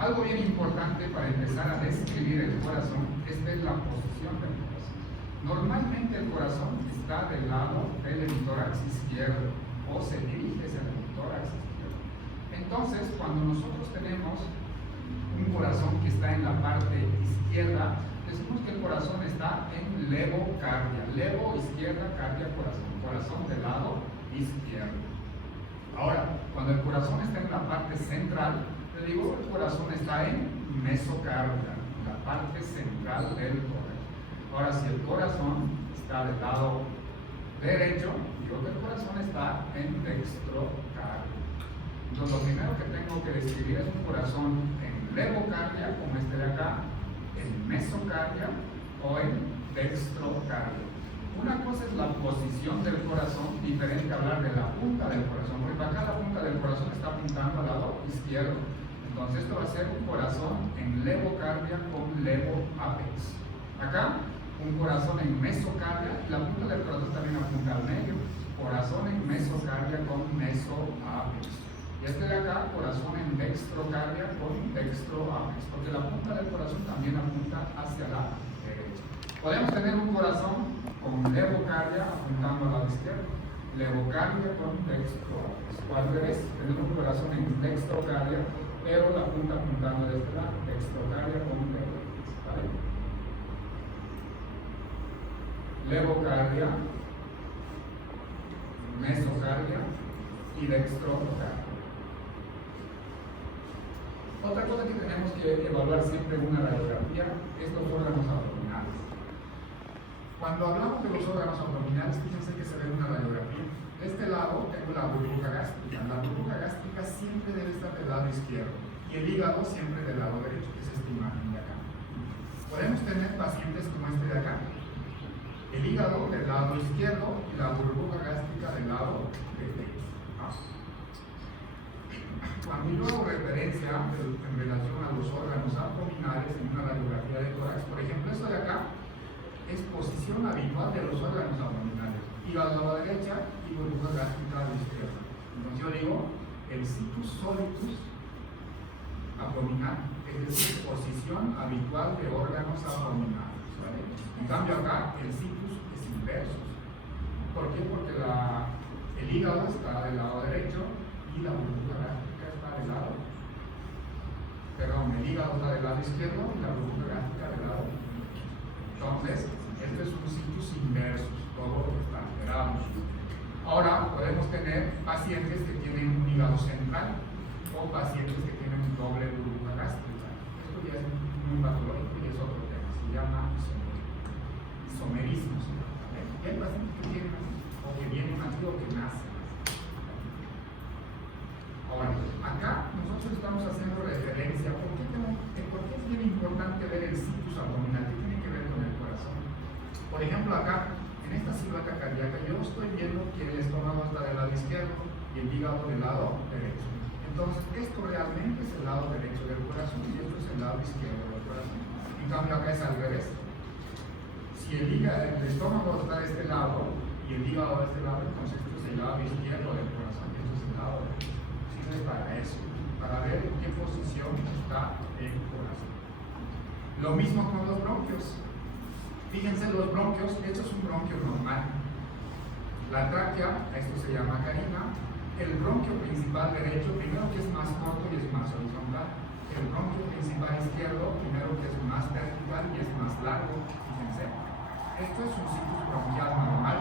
algo bien importante para empezar a describir el corazón, esta es la posición del corazón. Normalmente el corazón está del lado del hemitórax izquierdo o se dirige hacia el hemitórax izquierdo. Entonces, cuando nosotros tenemos un corazón que está en la parte izquierda, decimos que el corazón está en levocardia. Levo, izquierda, cardia, corazón. Corazón del lado izquierdo. Ahora, cuando el corazón está en la parte central, le digo, el corazón está en mesocardia, la parte central del tórax. Ahora, si el corazón está del lado derecho, digo que el corazón está en dextrocardia. Entonces, lo primero que tengo que describir es un corazón en levocardia, como este de acá, en mesocardia o en dextrocardia. Una cosa es la posición del corazón, diferente a hablar de la punta del corazón, porque acá la punta del corazón está apuntando al lado izquierdo. Entonces esto va a ser un corazón en levocardia con levoapex. Acá un corazón en mesocardia, y la punta del corazón también apunta al medio. Corazón en mesocardia con mesoapex. Y este de acá, corazón en dextrocardia con dextroapex, porque la punta del corazón también apunta hacia la derecha. Podemos tener un corazón con levocardia apuntando al lado izquierdo, levocardia con dextroapex. O al revés, tenemos un corazón en dextrocardia, pero la punta apuntando desde la dextrocardia con levoapex. ¿Vale? Levocardia, mesocardia y dextrocardia. Otra cosa que tenemos que evaluar siempre en una radiografía es los órganos abdominales. Cuando hablamos de los órganos abdominales, fíjense que se ve en una radiografía. De este lado tengo la burbuja gástrica. La burbuja gástrica siempre debe estar del lado izquierdo y el hígado siempre del lado derecho, que es esta imagen de acá. Podemos tener pacientes como este de acá. El hígado del lado izquierdo y la burbuja gástrica del lado derecho. Cuando yo hago referencia en relación a los órganos abdominales en una radiografía de tórax, por ejemplo, esto de acá es posición habitual de los órganos abdominales. Hígado a la derecha y burbuja gástrica a la izquierda. Entonces yo digo, el situs solitus abdominal, es decir, posición habitual de órganos abdominales. ¿Vale? En cambio acá, el situs es inverso. ¿Por qué? Porque el hígado está del lado derecho y la burbuja gástrica está del lado. Perdón, el hígado está del lado izquierdo y la burbuja gástrica del lado derecho. Entonces, este es un situs inversus, todo está alterado. Ahora podemos tener pacientes que tienen un hígado central o pacientes que tienen un doble burbuja gástrica. Esto ya es muy patológico y es otro tema, se llama isomerismo. Y hay pacientes que tienen así, o que vienen así o que nacen así. Ahora, acá nosotros estamos haciendo referencia, ¿por qué es bien importante ver el situs abdominal? ¿Qué tiene que ver con el corazón? Por ejemplo, acá, en esta sílvaca cardíaca, yo estoy viendo que el estómago está del lado izquierdo y el hígado del lado derecho. Entonces, esto realmente es el lado derecho del corazón y esto es el lado izquierdo del corazón. En cambio, acá es al revés. Si el estómago está de este lado y el hígado de este lado, entonces esto es el lado izquierdo del corazón y esto es el lado derecho. Sirve para eso, para ver en qué posición está el corazón. Lo mismo con los bronquios. Fíjense los bronquios, esto es un bronquio normal. La tráquea, esto se llama carina. El bronquio principal derecho, primero que es más corto y es más horizontal. El bronquio principal izquierdo, primero que es más vertical y es más largo. Fíjense. Esto es un situs bronquial normal.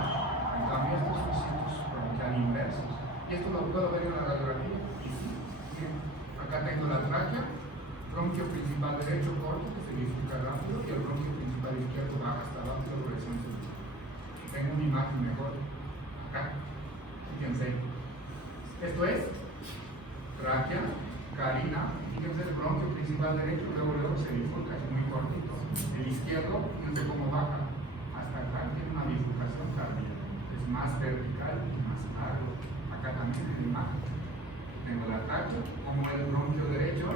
En cambio, esto es un situs bronquial inverso. Y esto lo puedo ver en la radiografía. Y sí, bien. Acá tengo la tráquea, bronquio principal derecho corto que se bifurca rápido y el bronquio principal izquierdo baja hasta abajo de dirección sur. Tengo una imagen mejor. Acá. Fíjense. Esto es tráquea, carina, fíjense el bronquio principal derecho, luego se bifurca, es muy cortito. El izquierdo, fíjense cómo baja, hasta acá tiene una bifurcación cardíaca, es más vertical y más largo. Acá también en la imagen tengo la tráquea, como el bronquio derecho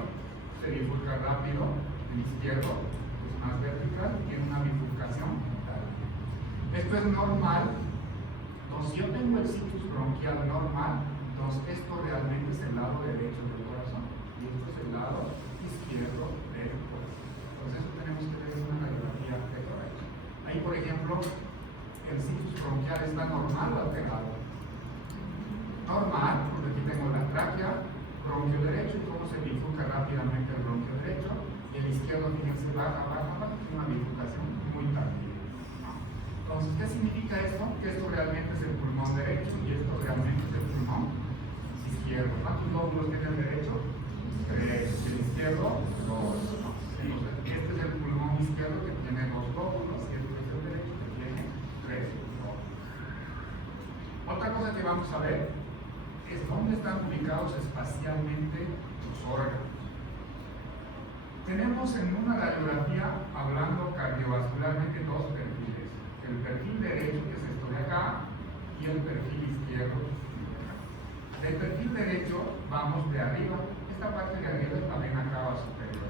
se bifurca rápido, el izquierdo es más vertical y tiene una bifurcación cardíaca. Esto es normal. Entonces, si yo tengo el situs bronquial normal, entonces esto realmente es el lado derecho del corazón y esto es el lado izquierdo del corazón. Entonces eso tenemos que ver en una radiografía de tórax. Ahí, por ejemplo, el situs bronquial está normal o alterado. Normal, porque aquí tengo la tráquea, bronquio derecho y cómo se bifurca rápidamente el bronquio derecho, y el izquierdo, fíjense, baja, tiene una bifurcación muy tardía. Entonces, ¿qué significa esto? Que esto realmente es el pulmón derecho y esto realmente es el pulmón izquierdo. ¿Cuántos lóbulos tiene el derecho? 3. El izquierdo, 2. Este es el pulmón izquierdo que tiene 2 lóbulos y este es el derecho que tiene 3 lóbulos. Otra cosa que vamos a ver es dónde están ubicados espacialmente los órganos. Tenemos en una radiografía, hablando cardiovascularmente, dos perfiles. el perfil derecho, que es esto de acá, y el perfil izquierdo, que es de acá. Del perfil derecho vamos de arriba, esta parte de arriba es la vena cava superior.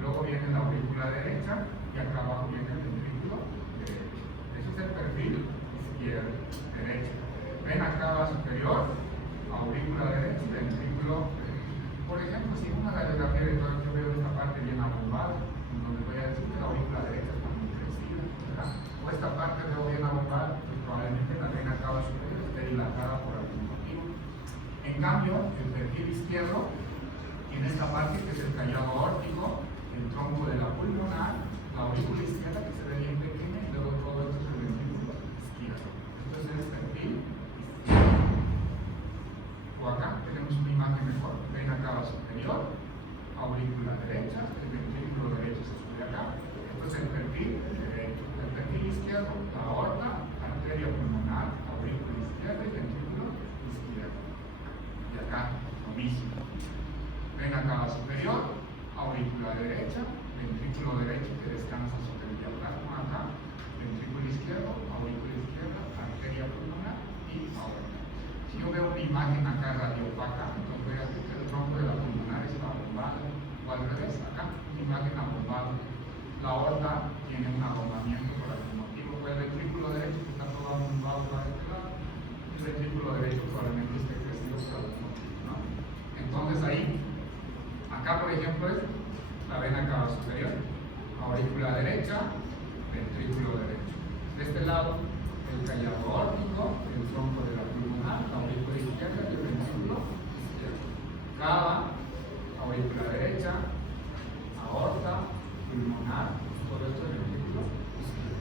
Luego viene la aurícula derecha y acá abajo viene el ventrículo derecho. Eso es el perfil izquierdo, derecho. Vena cava superior, aurícula derecha y ventrículo derecho. Por ejemplo, si en una radiografía de tórax yo veo esta parte bien abombada, donde voy a decir que la aurícula derecha está muy crecida, ¿verdad? O esta parte veo bien abombada, pues probablemente la vena cava superior esté dilatada por algún motivo. En cambio, el perfil izquierdo tiene esta parte que es el callado aórtico, el tronco de la pulmonar, la aurícula izquierda que se ve bien pequeña y luego todo esto es el ventrículo izquierdo. Esto es el perfil izquierdo. O acá tenemos una imagen mejor, vena cava superior, aurícula derecha, el ventrículo derecho se sube acá. Esto es el perfil derecho. El perfil izquierdo, la aorta, arteria pulmonar, aurícula izquierda y ventrículo izquierdo. Y acá lo mismo. Vena cava superior, aurícula derecha, ventrículo derecho que descansa sobre el diafragma acá, ventrículo izquierdo, aurícula izquierda, arteria pulmonar y aorta. Si yo veo una imagen acá radiopaca, entonces voy a decir que el tronco de la pulmonar está abombado, o al revés, acá, una imagen abombada. La aorta tiene un abombamiento por algún motivo, pues el ventrículo derecho que está todo abombado para este lado, el ventrículo derecho probablemente esté crecido por algún motivo, ¿no? Entonces ahí, acá por ejemplo es la vena cava superior, aurícula derecha, ventrículo derecho. De este lado, el callado aórtico, el tronco de la pulmonar, la aurícula izquierda y el ventrículo izquierdo. Cava, aurícula derecha, aorta, pulmonar, todo esto es el ventrículo izquierdo.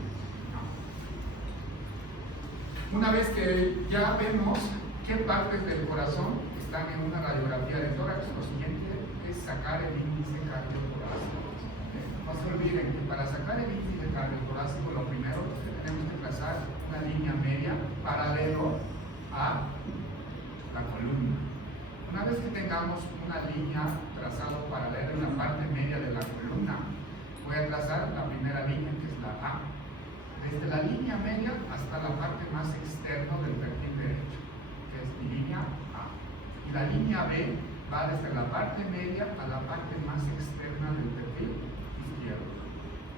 Una vez que ya vemos qué partes del corazón están en una radiografía de tórax, lo siguiente es sacar el índice cardiotorácico. No se olviden que para sacar el índice cardiotorácico lo primero es que tenemos que trazar una línea media paralelo a la columna. Una vez que tengamos una línea trazada paralela en la parte media de la columna, voy a trazar la primera línea que es la A. Desde la línea media hasta la parte más externa del perfil derecho, que es mi línea A. Y la línea B va desde la parte media a la parte más externa del perfil izquierdo.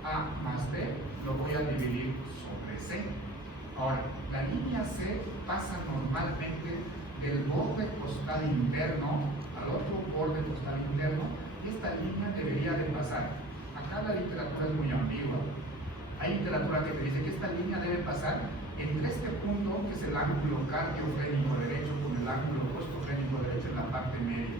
A más B lo voy a dividir sobre C. Ahora, la línea C pasa normalmente del borde costal interno al otro borde costal interno y esta línea debería de pasar. Acá la literatura es muy ambigua. Hay literatura que te dice que esta línea debe pasar entre este punto, que es el ángulo cardiofrénico derecho, con el ángulo costofrénico derecho en la parte media.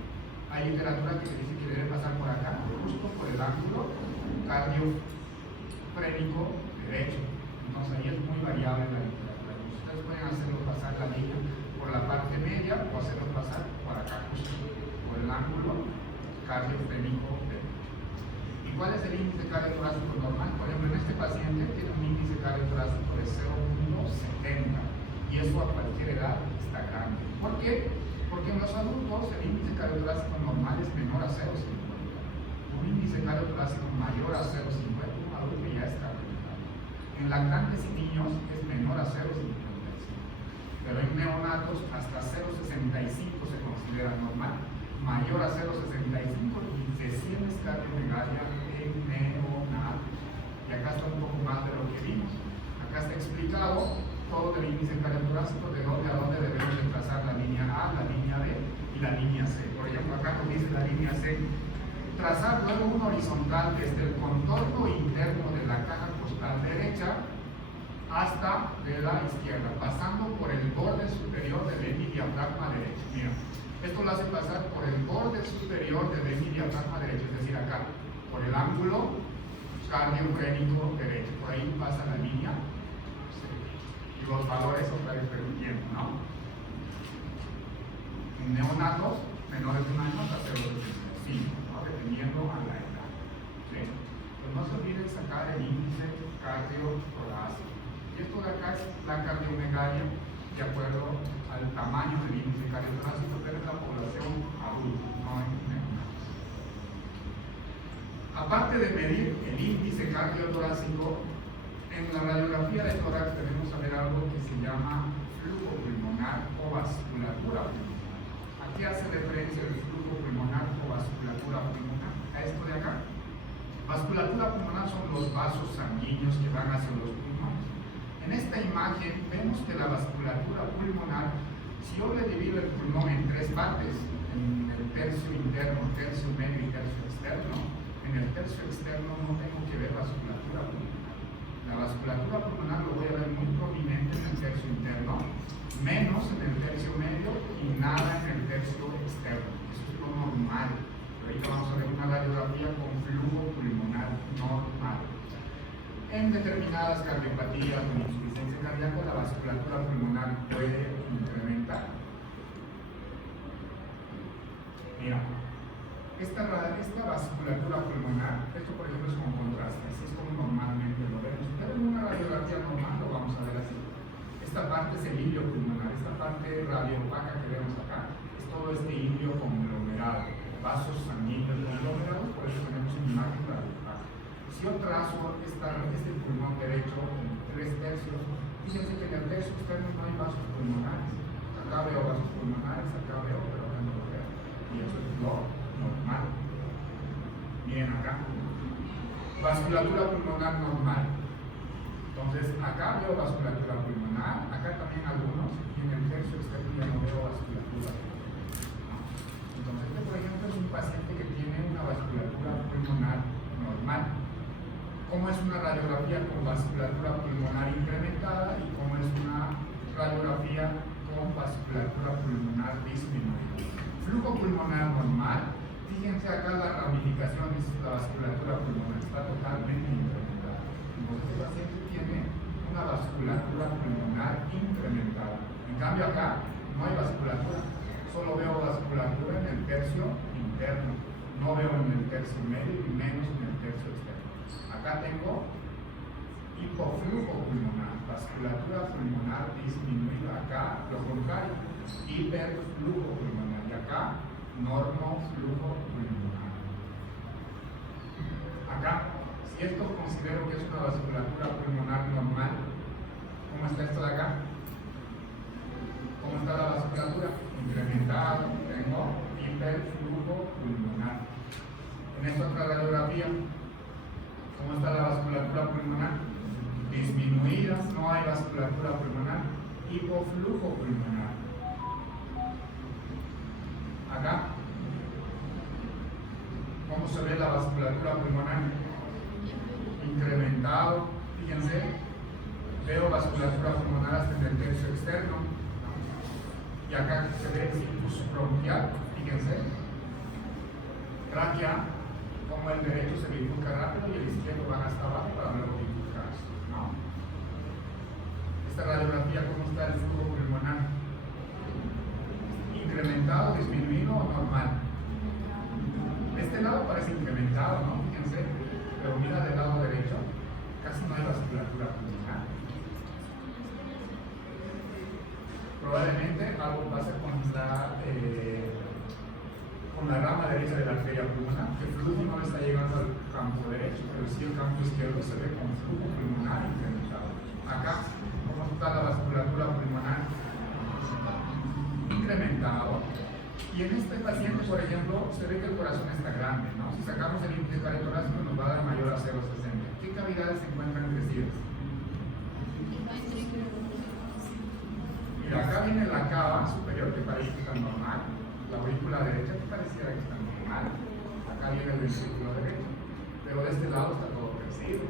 Hay literatura que te dice que debe pasar por acá, justo por el ángulo cardiofrénico derecho. Entonces ahí es muy variable la literatura. Ustedes pueden hacerlo pasar la línea por la parte media o hacerlo pasar por acá, justo por el ángulo cardiofrénico derecho. ¿Y cuál es el índice cardiotorácico normal? Por ejemplo, en este paciente tiene un índice cardiotorácico de 0.70 y eso a cualquier edad está grande. ¿Por qué? Porque en los adultos el índice cardiotorácico normal es menor a 0.50. Un índice cardiotorácico mayor a 0.50, un adulto ya está cardiotorácico. En lactantes y niños es menor a 0.55. Pero en neonatos hasta 0.65 se considera normal, mayor a 0.65 y se siente cardiomegalia en neonatos. Y acá está un poco más de lo que vimos. Acá está explicado todo el índice cardiotorácico, de dónde a dónde debemos de trazar la línea A, la línea B y la línea C. Por ejemplo, acá nos dice la línea C. Trazar luego un horizontal desde el contorno interno de la caja costal derecha hasta de la izquierda, pasando por el borde superior del hemidiafragma derecho. Mira, esto lo hace pasar por el borde superior del hemidiafragma derecho, es decir, acá, por el ángulo cardiofrénico derecho. Por ahí pasa la línea. Y los valores otra vez repitiendo, ¿no? En neonatos menores de un año hasta 0.75, ¿no? Dependiendo a la edad. ¿Sí? Pues no se olviden sacar el índice cardiotorácico. Y esto de acá es la cardiomegalia de acuerdo al tamaño del índice cardiotorácico, pero en la población adulta, no en neonatos. Aparte de medir el índice cardiotorácico, En la radiografía de tórax tenemos a ver algo que se llama flujo pulmonar o vasculatura pulmonar. ¿A qué hace referencia el flujo pulmonar o vasculatura pulmonar? A esto de acá. Vasculatura pulmonar son los vasos sanguíneos que van hacia los pulmones. En esta imagen vemos que la vasculatura pulmonar, si yo le divido el pulmón en tres partes, en el tercio interno, tercio medio y tercio externo, en el tercio externo no tengo que ver vasculatura pulmonar. La vasculatura pulmonar lo voy a ver muy prominente en el tercio interno, menos en el tercio medio y nada en el tercio externo. Eso es lo normal. Ahorita vamos a ver una radiografía con flujo pulmonar normal. En determinadas cardiopatías o insuficiencia cardíaca, la vasculatura pulmonar puede incrementar. Mira, esta vasculatura pulmonar, esto por ejemplo es con contraste, así es como normalmente lo vemos. Pero en una radiografía normal lo vamos a ver así. Esta parte es el hilio pulmonar, esta parte radiopaca que vemos acá, es todo este hilio conglomerado, vasos sanguíneos conglomerados, por eso tenemos una imagen radiopaca. Si yo trazo este pulmón derecho en 3 tercios, fíjense que en el tercio externo no hay vasos pulmonares. Acá veo vasos pulmonares, acá veo, pero acá no lo veo. Y eso es lo normal. Miren acá. Vasculatura pulmonar normal. Entonces, acá veo vasculatura pulmonar, acá también algunos, y en el tercio externo ya no veo vasculatura pulmonar. Entonces, este por ejemplo es un paciente que tiene una vasculatura pulmonar normal. ¿Cómo es una radiografía con vasculatura pulmonar incrementada y cómo es una radiografía con vasculatura pulmonar disminuida? Flujo pulmonar normal, fíjense acá la ramificación de la vasculatura pulmonar, está totalmente incrementada. Entonces el paciente tiene una vasculatura pulmonar incrementada. En cambio acá no hay vasculatura, solo veo vasculatura en el tercio interno, no veo en el tercio medio y menos en el tercio externo. Acá tengo hipoflujo pulmonar, vasculatura pulmonar disminuida. Acá lo contrario, hiperflujo pulmonar. Y acá normoflujo pulmonar. Acá, si esto considero que es una vasculatura pulmonar normal, ¿cómo está esto de acá? ¿Cómo está la vasculatura? Incrementada, tengo hiperflujo pulmonar. En esta otra radiografía, ¿cómo está la vasculatura pulmonar? Disminuida, no hay vasculatura pulmonar, hipoflujo pulmonar. Acá, ¿cómo se ve la vasculatura pulmonar? Incrementado, fíjense, veo vasculatura pulmonar hasta en el tercio externo, y acá se ve el situs bronquial, fíjense, tráquea, como el derecho se bifurca rápido y el izquierdo va hasta abajo para luego bifurcarse, ¿no? Esta radiografía, ¿cómo está el flujo pulmonar? ¿Incrementado, disminuido o normal? Este lado parece incrementado, ¿no? Fíjense, pero mira del lado derecho, casi no hay vasculatura pulmonar. Probablemente algo pasa con la rama derecha de la arteria pulmonar, que el flujo no está llegando al campo derecho, pero sí el campo izquierdo se ve con flujo pulmonar incrementado. Acá, ¿cómo está la vasculatura pulmonar? Incrementado. Y en este paciente, por ejemplo, se ve que el corazón está grande, ¿no? Si sacamos el índice cardiothorácico nos va a dar mayor a 0,60. ¿Qué cavidades se encuentran crecidas? Mira, acá viene la cava superior que parece que está normal. La aurícula derecha que pareciera que está normal. Acá viene el ventrículo derecho. Pero de este lado está todo crecido.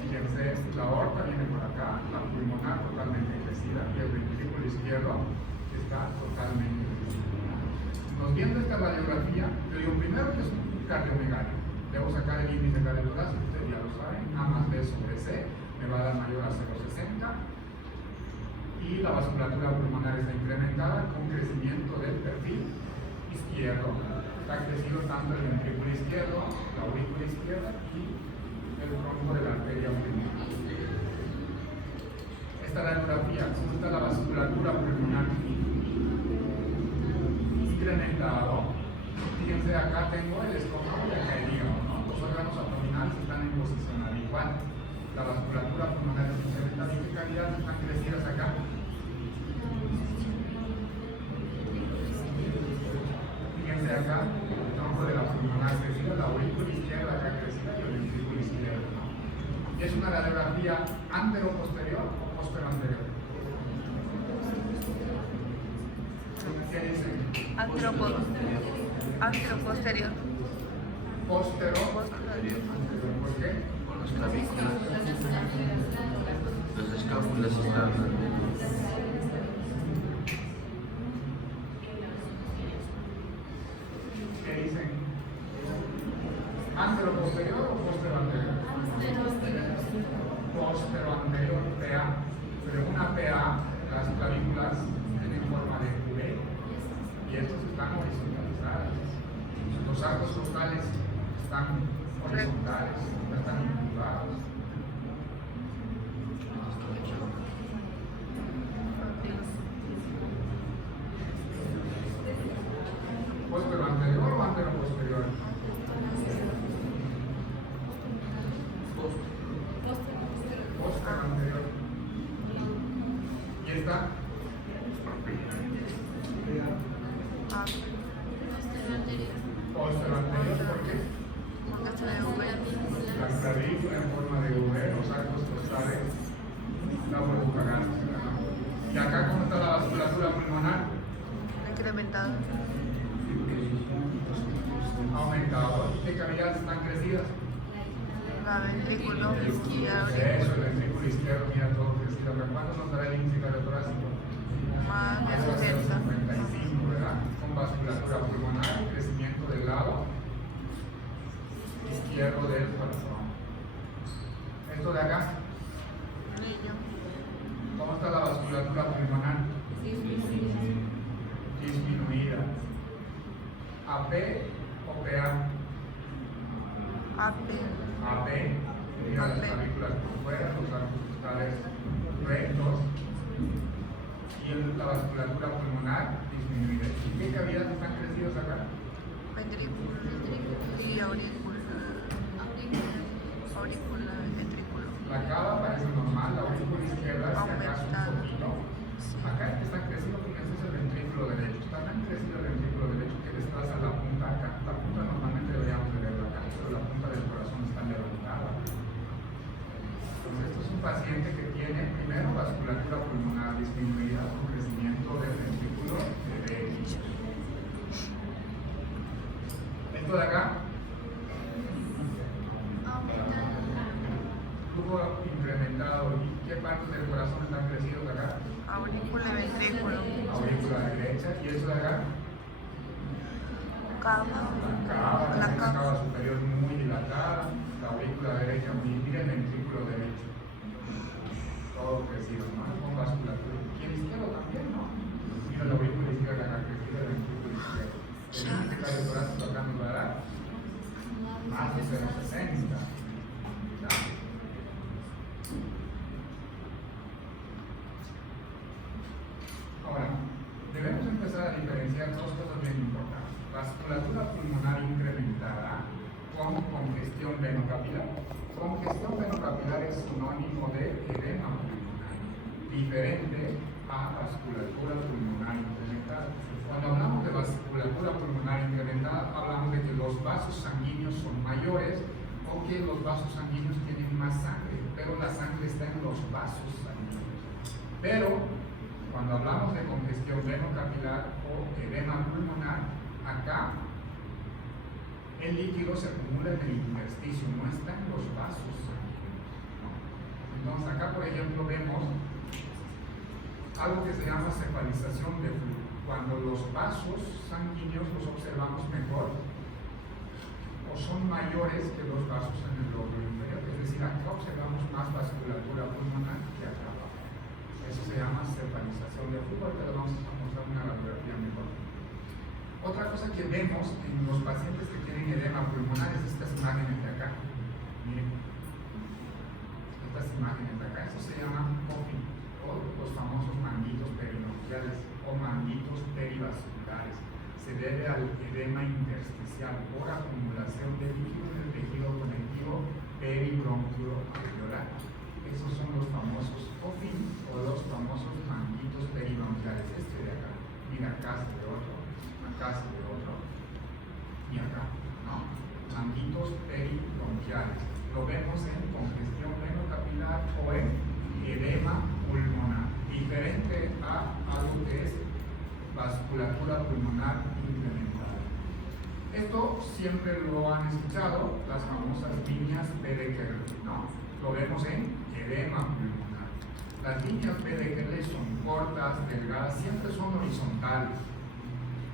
Fíjense, la aorta viene por acá, la pulmonar totalmente crecida y el ventrículo izquierdo está totalmente crecido. Entonces, viendo esta radiografía, yo digo primero que es un cardiomegalia. Debo sacar el índice cardiothorácico, ustedes ya lo saben, A más B sobre C me va a dar mayor a 0,60. Y la vasculatura pulmonar está incrementada con crecimiento del perfil izquierdo. Está crecido tanto el ventrículo izquierdo, la aurícula izquierda y el tronco de la arteria pulmonar. Esta radiografía, ¿cómo está la vasculatura pulmonar? Incrementado. Fíjense, acá tengo el estómago y acá el hígado, ¿no? Los órganos abdominales están en posición adecuada. La la vasculatura pulmonar es incrementada. ¿Y qué cavidades están crecidas acá? Fíjense acá, el tronco de la pulmonar crecida, la aurícula izquierda acá crecida y el ventrículo izquierdo, ¿no? ¿Y es una radiografía antero-posterior o postero-anterior? ¿Qué dicen? Anteroposterior. Postero-anterior. ¿Por qué? Por las clavículas, las escápulas están. ¿Qué dicen? ¿Antero-posterior o postero-anterior? Postero-anterior, PA. Pero en una PA, las clavículas tienen forma de V y estos están horizontalizados. Los arcos costales están horizontales, no están incurvados. ¿Postero anterior o antero posterior? Postero anterior. ¿Y esta? Postero anterior, ¿por qué? La clavícula en forma de V, los arcos costales, la broncogastrix. ¿Y acá cómo está la vasculatura pulmonar? Incrementado. Aumentado. ¿Qué cavidades están crecidas? La ventrículo y Eso, el ventrículo izquierdo, mira todo crecido. ¿Cuánto nos dará el índice cardiothorácico? más de Eso va a ser 60. 55, ¿verdad? Con vasculatura pulmonar y crecimiento del lado izquierdo del corazón. Esto de acá, Niño. ¿cómo está la vasculatura pulmonar? Disminuida. ¿AP o PA? AP. AP, mira las clavículas por fuera, los arcos costales rectos y la vasculatura pulmonar disminuida. ¿Y qué cavidades están crecidas acá? Ventrículo y aurícula. Aurícula, ventrículo. La cava parece normal, la aurícula izquierda es acaso un Aumentada. poquito. Acá el que está crecido, fíjense, es el ventrículo derecho. Está tan crecido el ventrículo derecho que desplaza la punta acá. La punta normalmente deberíamos de verla acá, pero la punta del corazón está levantada. Entonces, esto es un paciente que tiene primero vasculatura pulmonar disminuida con crecimiento del ventrículo derecho. Esto de acá, flujo incrementado. ¿Y qué partes del corazón están crecidos acá? Aurícula y ventrículo. Aurícula derecha. ¿Y eso de acá? Cava. La cava superior muy dilatada, la aurícula derecha muy, mira el ventrículo derecho. Todo crecido, ¿no? Con vasculatura. Y el izquierdo también, ¿no? Mira la aurícula izquierda acá crecida, el ventrículo izquierdo. El índice cardiothorácico acá nos va a dar más de 0,60. Ahora, debemos empezar a diferenciar dos cosas bien importantes. Vasculatura pulmonar incrementada con congestión venocapilar. Congestión venocapilar es sinónimo de edema pulmonar, diferente a vasculatura pulmonar incrementada. Cuando hablamos de vasculatura pulmonar incrementada, hablamos de que los vasos sanguíneos son mayores o que los vasos sanguíneos tienen más sangre, pero la sangre está en los vasos sanguíneos. Pero cuando hablamos de congestión venocapilar o edema pulmonar, acá el líquido se acumula en el intersticio, no está en los vasos sanguíneos, ¿no? Entonces acá, por ejemplo, vemos algo que se llama cefalización de flujo. Cuando los vasos sanguíneos los observamos mejor o son mayores que los vasos en el lóbulo inferior, es decir, acá observamos más vasculatura pulmonar que acá abajo. Eso se llama cefalización de flujo. Ahorita le vamos a mostrar una radiografía mejor. Otra cosa que vemos en los pacientes que tienen edema pulmonar es estas imágenes de acá. Miren, estas imágenes de acá, eso se llama POFI, o los famosos manguitos perinoquiales o manguitos perivasculares. Se debe al edema intersticial por acumulación de líquido en el tejido conectivo peribronquioalveolar. Esto siempre lo han escuchado, las famosas líneas Bedekerle, ¿no? Lo vemos en edema pulmonar. Las líneas Bedekerle son cortas, delgadas, siempre son horizontales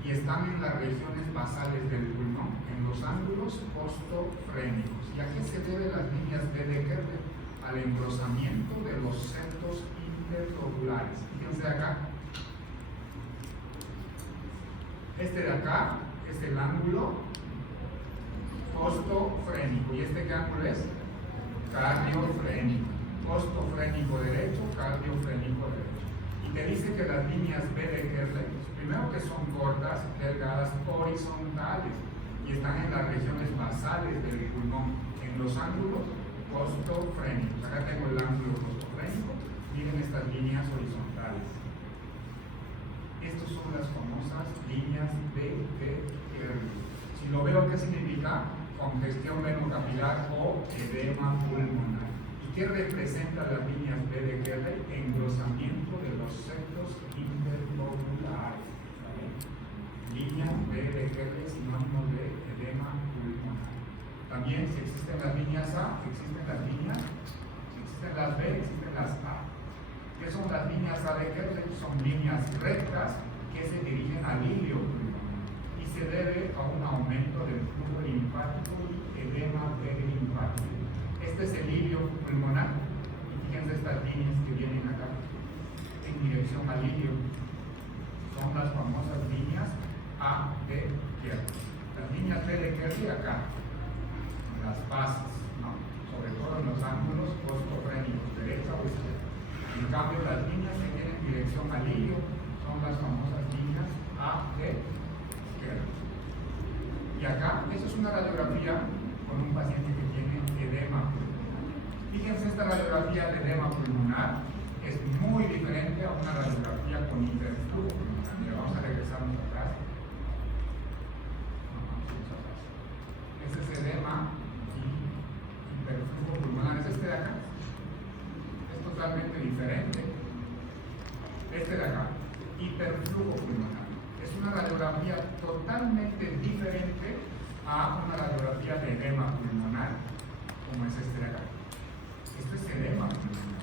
y están en las regiones basales del pulmón, en los ángulos costofrénicos. ¿Y a qué se deben las líneas Bedekerle? Al engrosamiento de los septos interlobulares. Fíjense acá. Este de acá es el ángulo costofrénico. ¿Y este qué ángulo es? Cardiofrénico. Costofrénico derecho, cardiofrénico derecho. Y te dice que las líneas Bedekerle, primero que son cortas, delgadas, horizontales y están en las regiones basales del pulmón, en los ángulos costofrénicos. Acá tengo el ángulo costofrénico, miren estas líneas horizontales. Estas son las famosas líneas Bedekerle. Si lo veo, ¿qué significa? Congestión venocapilar o edema pulmonar. ¿Y qué representa las líneas Bedekerle? Engrosamiento de los septos interlobulares. ¿Vale? Línea Bedekerle, sinónimo de edema pulmonar. También, si existen las líneas A, existen las líneas, si existen las B, existen las A. ¿Qué son las líneas A de Kerle? Son líneas rectas que se dirigen al ilio pulmonar y se debe a un aumento del flujo linfático y edema perilinfático. Este es el ilio pulmonar y fíjense estas líneas que vienen acá en dirección al ilio. Son las famosas líneas A de Kerle. Las líneas B de Kerle acá, en las bases, ¿no? Sobre todo en los ángulos costofrénicos, derecha o izquierda. En cambio, las líneas que tienen dirección al ilio son las famosas líneas A de Kerle. Y acá, eso es una radiografía con un paciente que tiene edema pulmonar. Fíjense, esta radiografía de edema pulmonar es muy diferente a una radiografía con hiperflujo pulmonar. Mira, vamos a regresarnos atrás. Ese es edema y hiperflujo pulmonar. Es este de acá. Totalmente diferente. Este de acá, hiperflujo pulmonar. Es una radiografía totalmente diferente a una radiografía de edema pulmonar, como es este de acá. Esto es edema pulmonar.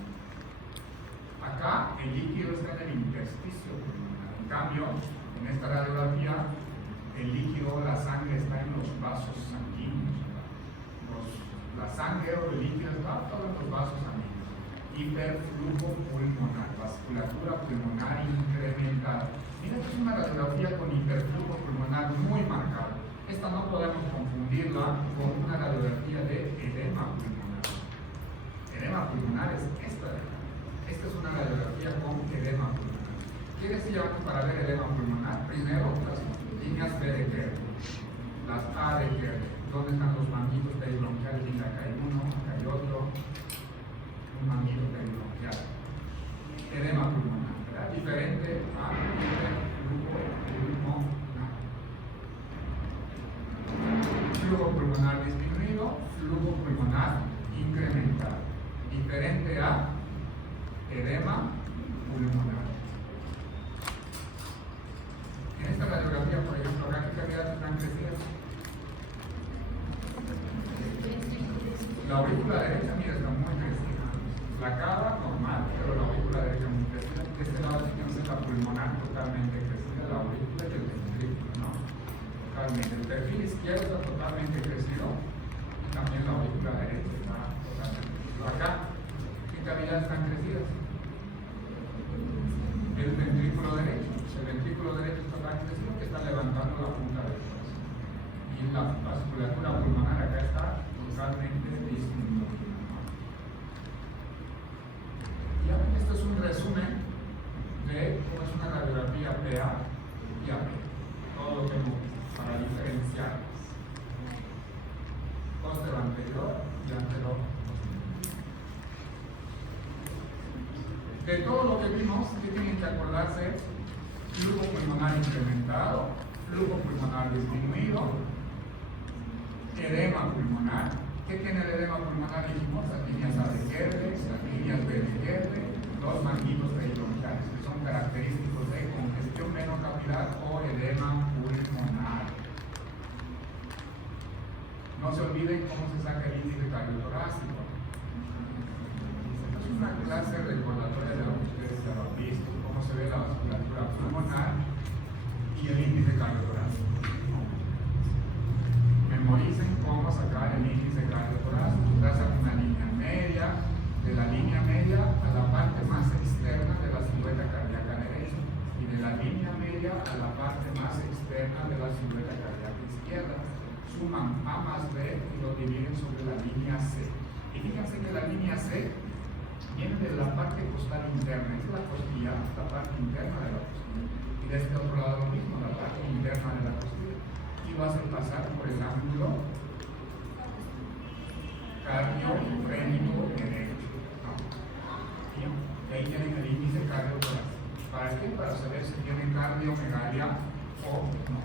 Acá el líquido está en el intersticio pulmonar. En cambio, en esta radiografía, el líquido, la sangre está en los vasos sanguíneos. La sangre o el líquido está todos los vasos sanguíneos. Hiperflujo pulmonar, vasculatura pulmonar incrementada. Mira, esta es una radiografía con hiperflujo pulmonar muy marcado. Esta no podemos confundirla con una radiografía de edema pulmonar. Edema pulmonar es esta de acá. Esta es una radiografía con edema pulmonar. ¿Qué decíamos para ver edema pulmonar? Primero, las líneas B de Kerle, las A de Kerle. ¿Dónde están los manguitos peribronquiales? Y acá hay uno, acá hay otro. Un manguito peribronquial. Edema pulmonar, ¿verdad? Diferente a hiperflujo pulmonar. Flujo pulmonar disminuido, flujo pulmonar incrementado. Diferente a edema pulmonar. En esta radiografía, por ejemplo, acá ¿qué cantidades están crecidas? La aurícula derecha, mira, está muy crecida. La cava normal, pero la aurícula derecha muy crecida. De este lado fíjense la pulmonar totalmente crecida, la aurícula y el ventrículo, ¿no? Totalmente. El perfil izquierdo está totalmente crecido y también la aurícula derecha está totalmente crecida. Acá, ¿qué cavidades están crecidas? El ventrículo derecho. El ventrículo derecho está tan crecido que está levantando la punta del corazón. Y la vasculatura pulmonar acá está totalmente disminuida. Ya, esto es un resumen de cómo es una radiografía PA y AP. Todo lo que hemos visto para diferenciarlas. Costero anterior y anterior. De todo lo que vimos, ¿qué tienen que acordarse? Flujo pulmonar incrementado, flujo pulmonar disminuido, edema pulmonar. ¿Qué tiene el edema pulmonar? Dijimos las líneas A de Kerle, las líneas B de Kerle, los manguitos peribronquiales, que son característicos de congestión venocapilar o edema pulmonar. olviden cómo se saca el índice cardiotorácico. Es una clase recordatoria de lo que ustedes ya lo han visto, cómo se ve la vasculatura pulmonar y el índice cardiotorácico. Memoricen cómo sacar el índice cardiotorácico. Trazan una línea media, de la línea media a la parte más externa de la silueta cardíaca derecha y de la línea media a la parte más externa de la silueta cardíaca izquierda. Suman A más B y lo dividen sobre la línea C. Y fíjense que la línea C viene de la parte costal interna, es la costilla, la parte interna de la costilla. Y de este otro lado lo mismo, la parte interna de la costilla. Y va a pasar por el ángulo cardiofrénico derecho. Y ahí tienen el índice cardiotorácico. ¿Para qué? Para saber si tienen cardiomegalia o no.